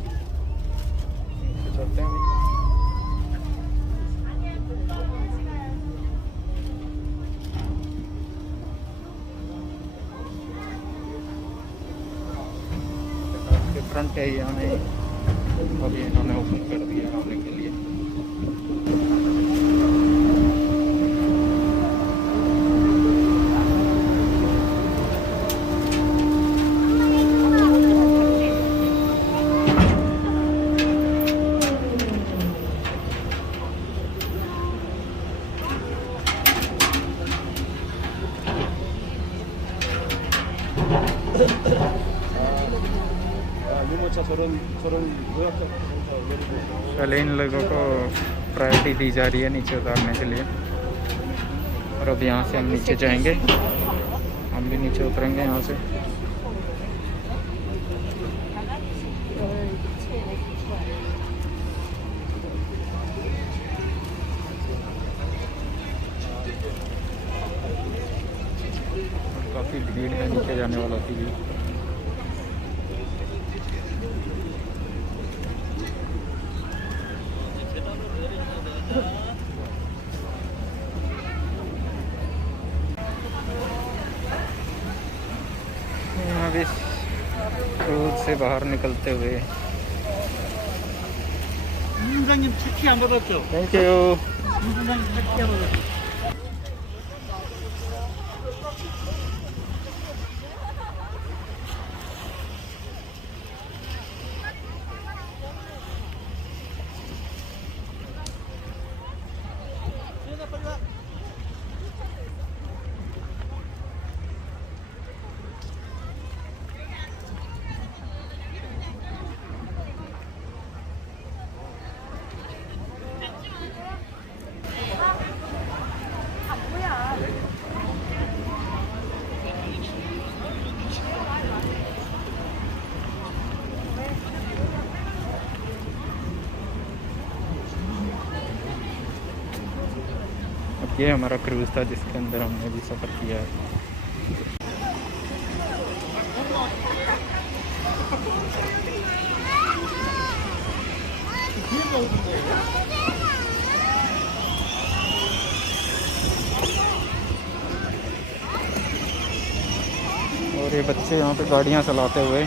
तो चलते हैं। फ्रंट है यहाँ में, अभी इन्होंने ओपन कर दिया आने के लिए। पहले इन लोगों को प्रायोरिटी दी जा रही है नीचे उतारने के लिए, और अब यहाँ से हम नीचे जाएंगे, हम भी नीचे उतरेंगे यहाँ से। काफ़ी भीड़ है नीचे जाने वालों की भी। अभी क्रूज से बाहर निकलते हुए। 팀장님 차키 안 받았죠? Thank you. 팀장님 차키 안 받았죠? ये हमारा क्रूज़ था जिसके अंदर हमने भी सफ़र किया है। और ये बच्चे यहाँ पे गाड़ियाँ चलाते हुए।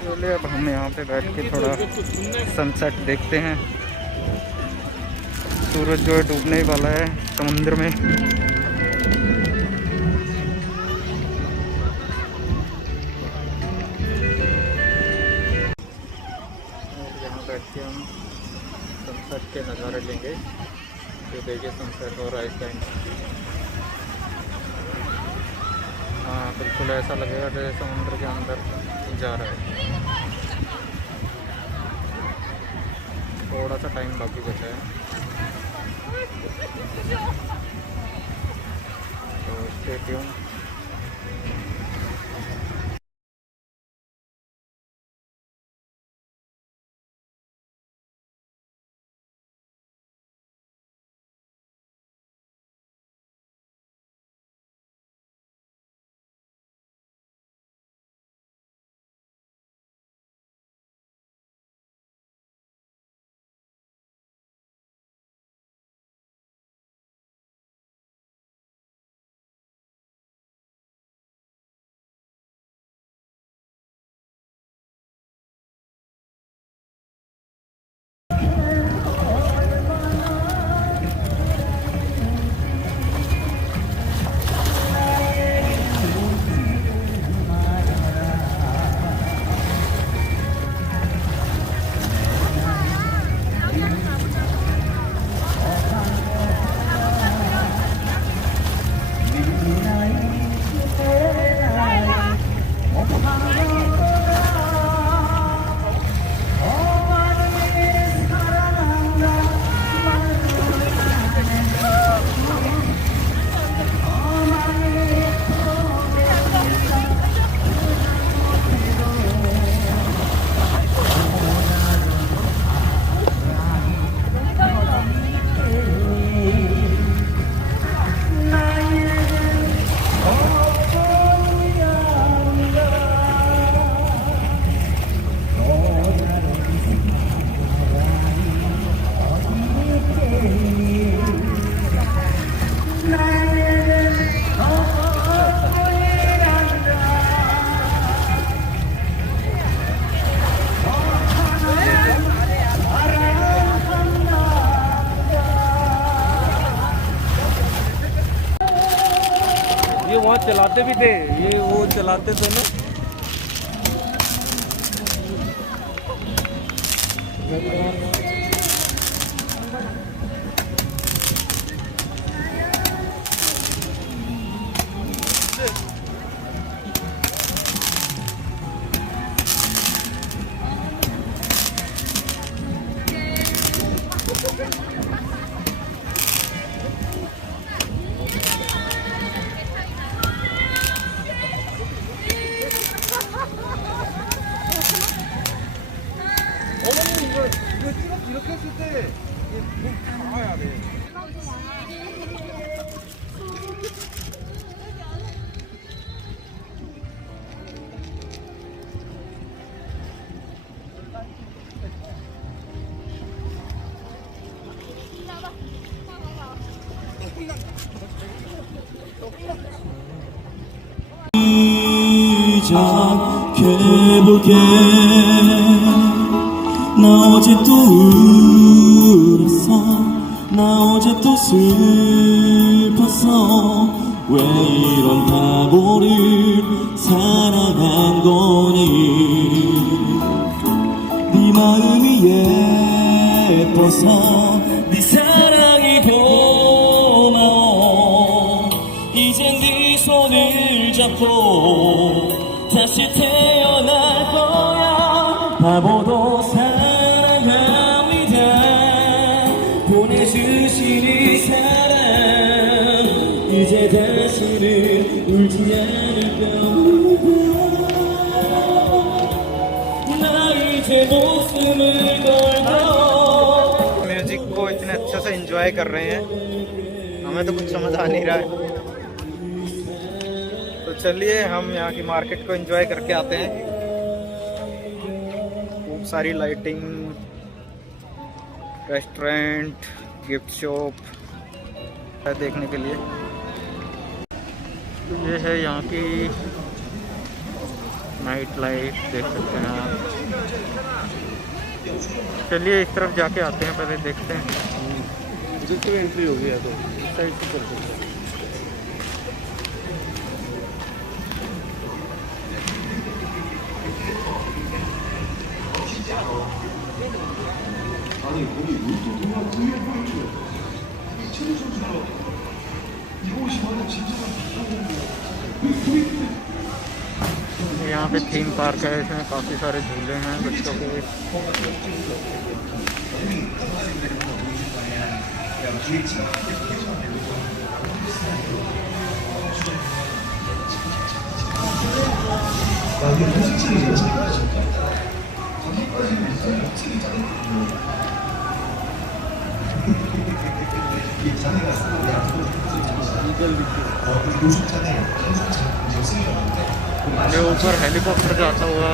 चलिए अब हम यहाँ पे बैठ के थोड़ा सनसेट देखते हैं। सूरज जो है डूबने ही वाला है समुद्र में। यहाँ बैठ के हम सनसेट के नज़ारे लेंगे। जो देखिए सनसेट हो रहा है इस टाइम। हाँ बिल्कुल ऐसा लगेगा जैसे समुद्र के अंदर जा रहा है। थोड़ा सा टाइम बाकी बचा है तो स्टे ट्यून। ये वहाँ चलाते भी थे, ये वो चलाते थे ना। 시작해볼게. 나 어제 또 울었어. 나 어제 또 슬펐어. 왜 이런 바보를 사랑한 거니. 네 마음이 예뻐서 네 사랑이 고마워. 이젠 네 손을 잡고 다시 태어날 거야. 바보도 사랑합니다. 보내주신 이 사랑 이제 다시는 울지 않을 겁니다. 나 이제 목숨을 걸고. म्यूजिक को इतने अच्छे से एंजॉय कर रहे हैं, हमें तो कुछ समझ आ नहीं रहा है। तो चलिए हम यहाँ की मार्केट को एंजॉय करके आते हैं। खूब सारी लाइटिंग, रेस्टोरेंट, गिफ्ट शॉप है देखने के लिए। तो ये है यहाँ की नाइट लाइफ, देख सकते हैं आप। चलिए इस तरफ जाके आते हैं, पहले देखते हैं। इधर तो एंट्री हो गया, तो इस साइड से चल सकते हैं। यहाँ पे थीम पार्क है, इसमें काफ़ी सारे झूले हैं बच्चों के। मेरे ऊपर हेलीकॉप्टर जाता हुआ।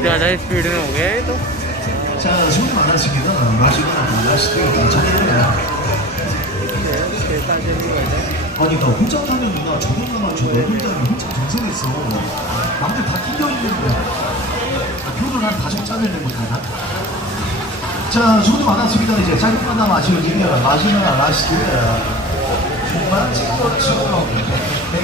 ज़्यादा स्पीड में हो गया ये तो। 자, 수고 많았습니다. 마지막 라스트 괜찮아요. 아니, 나 혼자 타는 누나 저번에만 저 내분장이 혼자 정성했어. 남들 다 낑겨있는데. 표를 한 5장을 내고 타나? 자, 수고 많았습니다. 이제 짧은 만남 아쉬워지면 마지막 라스트. 정말 찍어처럼. 네.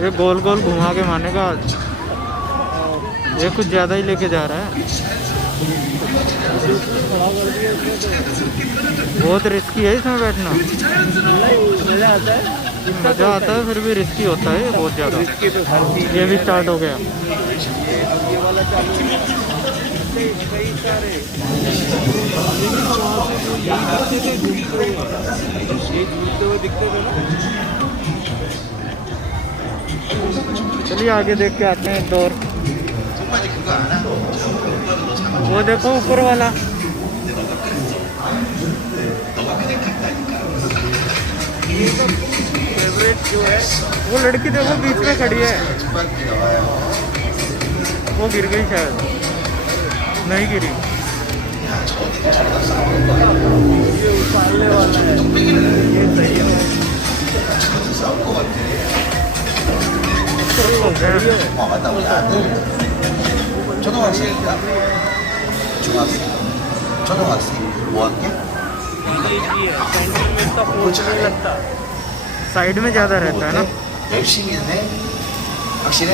ये गोल गोल घुमा के मारने का, ये कुछ ज़्यादा ही लेके जा रहा है। बहुत रिस्की है इसमें बैठना। मज़ा आता है फिर भी रिस्की होता है बहुत ज़्यादा। ये भी स्टार्ट हो गया। चलिए आगे देख के आते हैं दौर। वो देखो ऊपर वाला, फेवरेट जो है वो लड़की देखो बीच में खड़ी है। वो गिर गई शायद, नहीं गिरी। ये उछालने वाला है, ये सही है। 초등학생인가? 중학생? 초등학생? 5학년? साइड में ज़्यादा रहता है ना। 열심히 해? 확실해?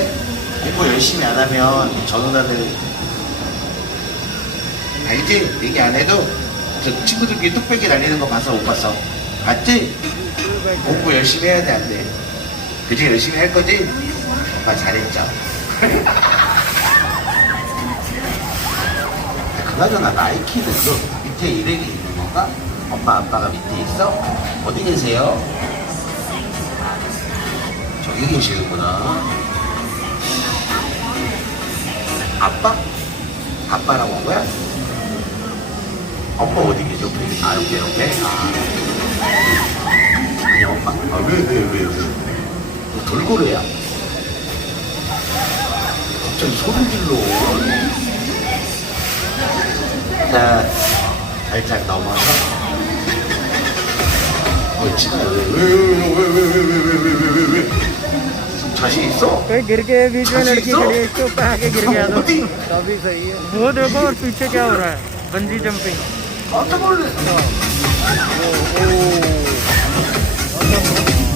공부 열심히 안 하면 전우다들 알지? 얘기 안 해도 저 친구들끼리 뚝배기 날리는 거 봐서 못 봤어. 맞지? 공부 열심히 해야 돼, 안 돼? 그치? 열심히 할 거지? 아, 잘했죠. 그나저나 나이키는 너 밑에 일행이 있는 건가? 엄마 아빠가 밑에 있어? 어디 계세요? 저기 계시는구나. 아빠? 아빠라고 한 거야? 엄마 어디 계셔? 아, 옆에? 아니, 엄마. 아, 왜? 너 돌고래야? 갑자기 소리 질러. 자, 살짝 넘어서. 치가 왜? 자신 있어? कोई गिर के बीच में लड़की खड़ी है, इसके ऊपर आके गिर गया तो तभी सही है। वो देखो और पीछे क्या हो रहा है, बंजी जंपिंग। 깜짝 놀랐어.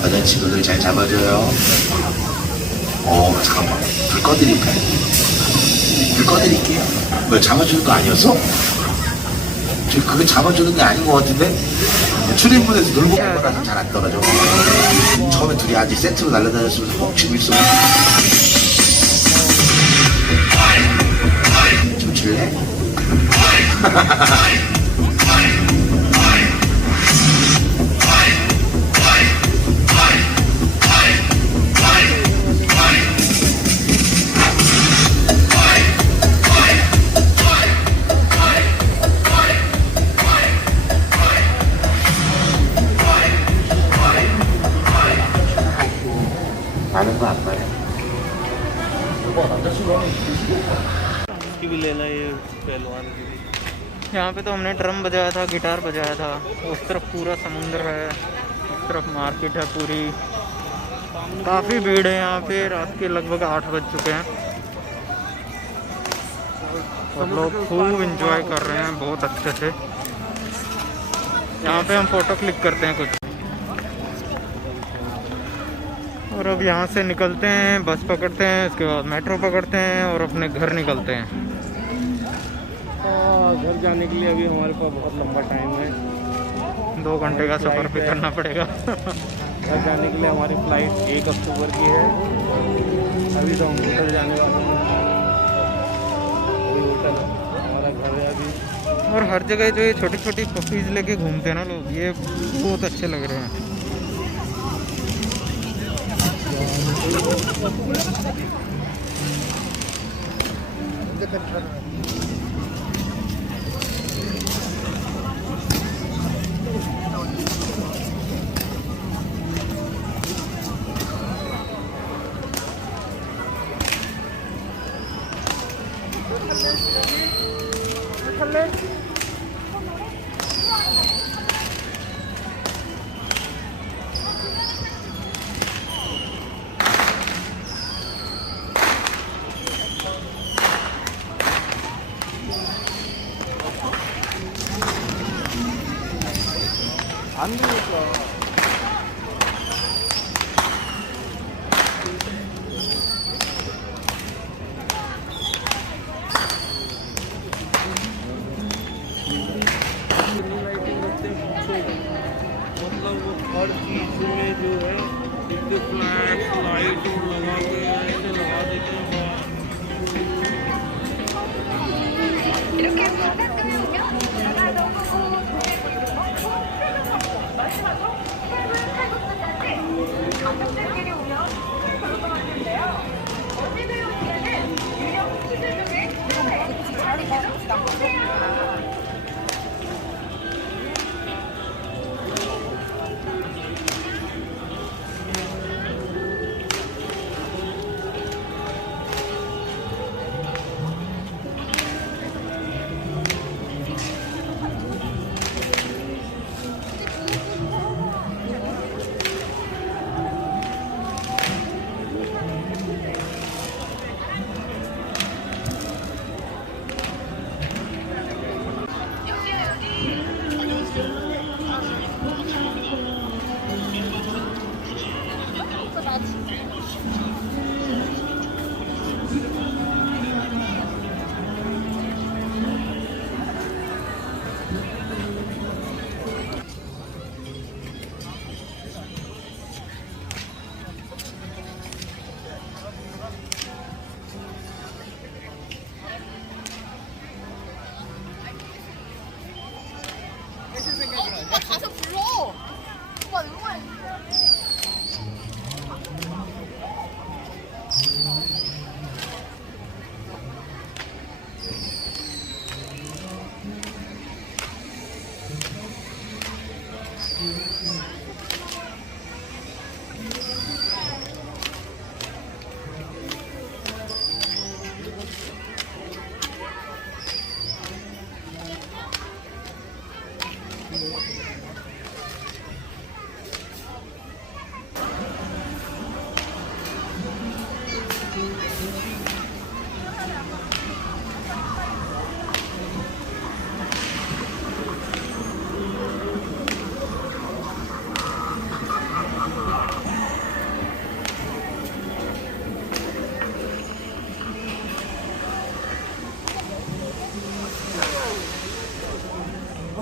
여자친구들 잘 잡아줘요. 잠깐만. 불 꺼드릴까요? 불 꺼드릴게요. 왜 잡아주는 거 아니었어? 저 그거 잡아주는 게 아닌 것 같은데? 출입문에서 놀고 간 거라서 잘 안 떨어져. 처음에 둘이 아직 세트로 날아다녔으면서 꼭 치고 있어. 좀 칠래? 아는 거 안 봐요? इसकी भी लेना है, ये पहलवान की भी। यहाँ पे तो हमने ड्रम बजाया था, गिटार बजाया था। उस तरफ पूरा समुंदर है, उस तरफ मार्केट है पूरी। काफ़ी भीड़ है यहाँ पे। रात के लगभग 8 बज चुके हैं और लोग खूब एंजॉय कर रहे हैं बहुत अच्छे से। यहाँ पे हम फ़ोटो क्लिक करते हैं कुछ, और अब यहाँ से निकलते हैं, बस पकड़ते हैं, उसके बाद मेट्रो पकड़ते हैं और अपने घर निकलते हैं। घर जाने के लिए अभी हमारे पास बहुत लंबा टाइम है, 2 घंटे का सफ़र भी करना पड़ेगा। घर जाने के लिए हमारी फ़्लाइट 1 अक्टूबर की है। अभी तो हम होटल जाने वाले हैं। अभी होटल हमारा घर है अभी। और हर जगह जो ये छोटी छोटी पपीज़ लेके घूमते हैं ना लोग, ये बहुत अच्छे लग रहे हैं। 안 되니까. मतलब वो हर चीज में जो है फ्लैश लाइट लगा के ऐसे लगा देते हैं।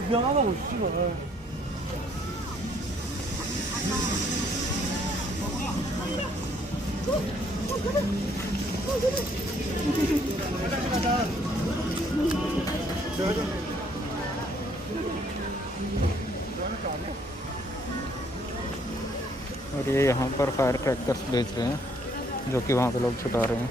구경하고 씨발. और ये यहाँ पर फायर क्रैकर्स बेच रहे हैं जो कि वहाँ पे लोग छुटा रहे हैं।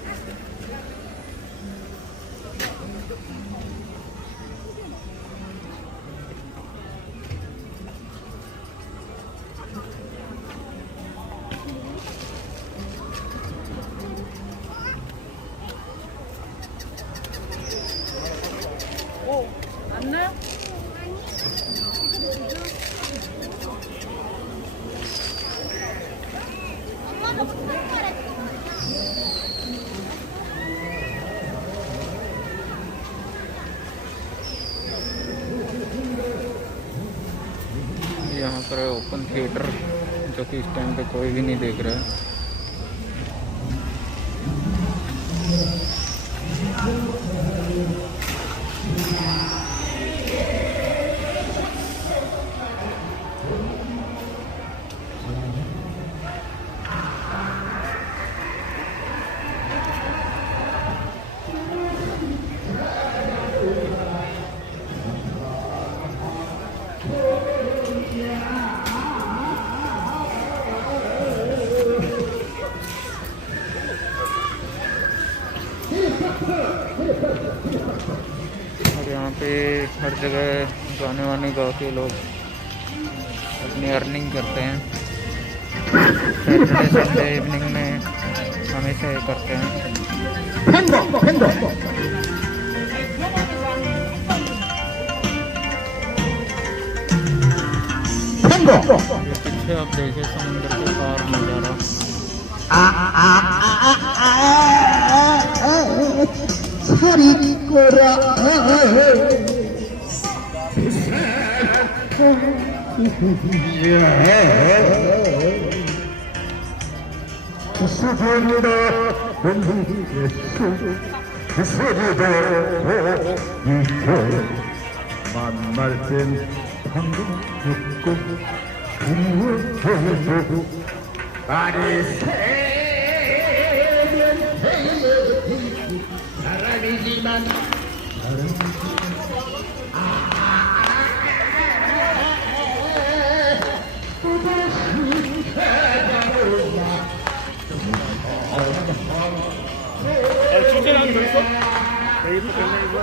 안나? यहाँ पर ओपन थिएटर जो कि इस टाइम पे कोई भी नहीं देख रहा है। और यहाँ पे हर जगह गाने वाने गा के लोग अपनी अर्निंग करते हैं। सैटरडे संडे इवनिंग में हमेशा ये करते हैं। ये पीछे आप देखिए समुद्र के पार नजारा। 만날 땐 방금 웃고 아니 사람이지만 주제랑 있어? 네이버 네이버.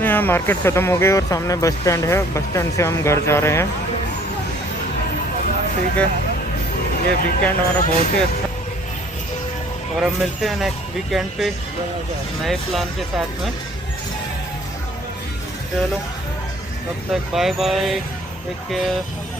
यहाँ मार्केट ख़त्म हो गई और सामने बस स्टैंड है। बस स्टैंड से हम घर जा रहे हैं। ठीक है, ये वीकेंड हमारा बहुत ही अच्छा और अब मिलते हैं नेक्स्ट वीकेंड पे नए प्लान के साथ में। चलो तब तक बाय बाय, टेक केयर।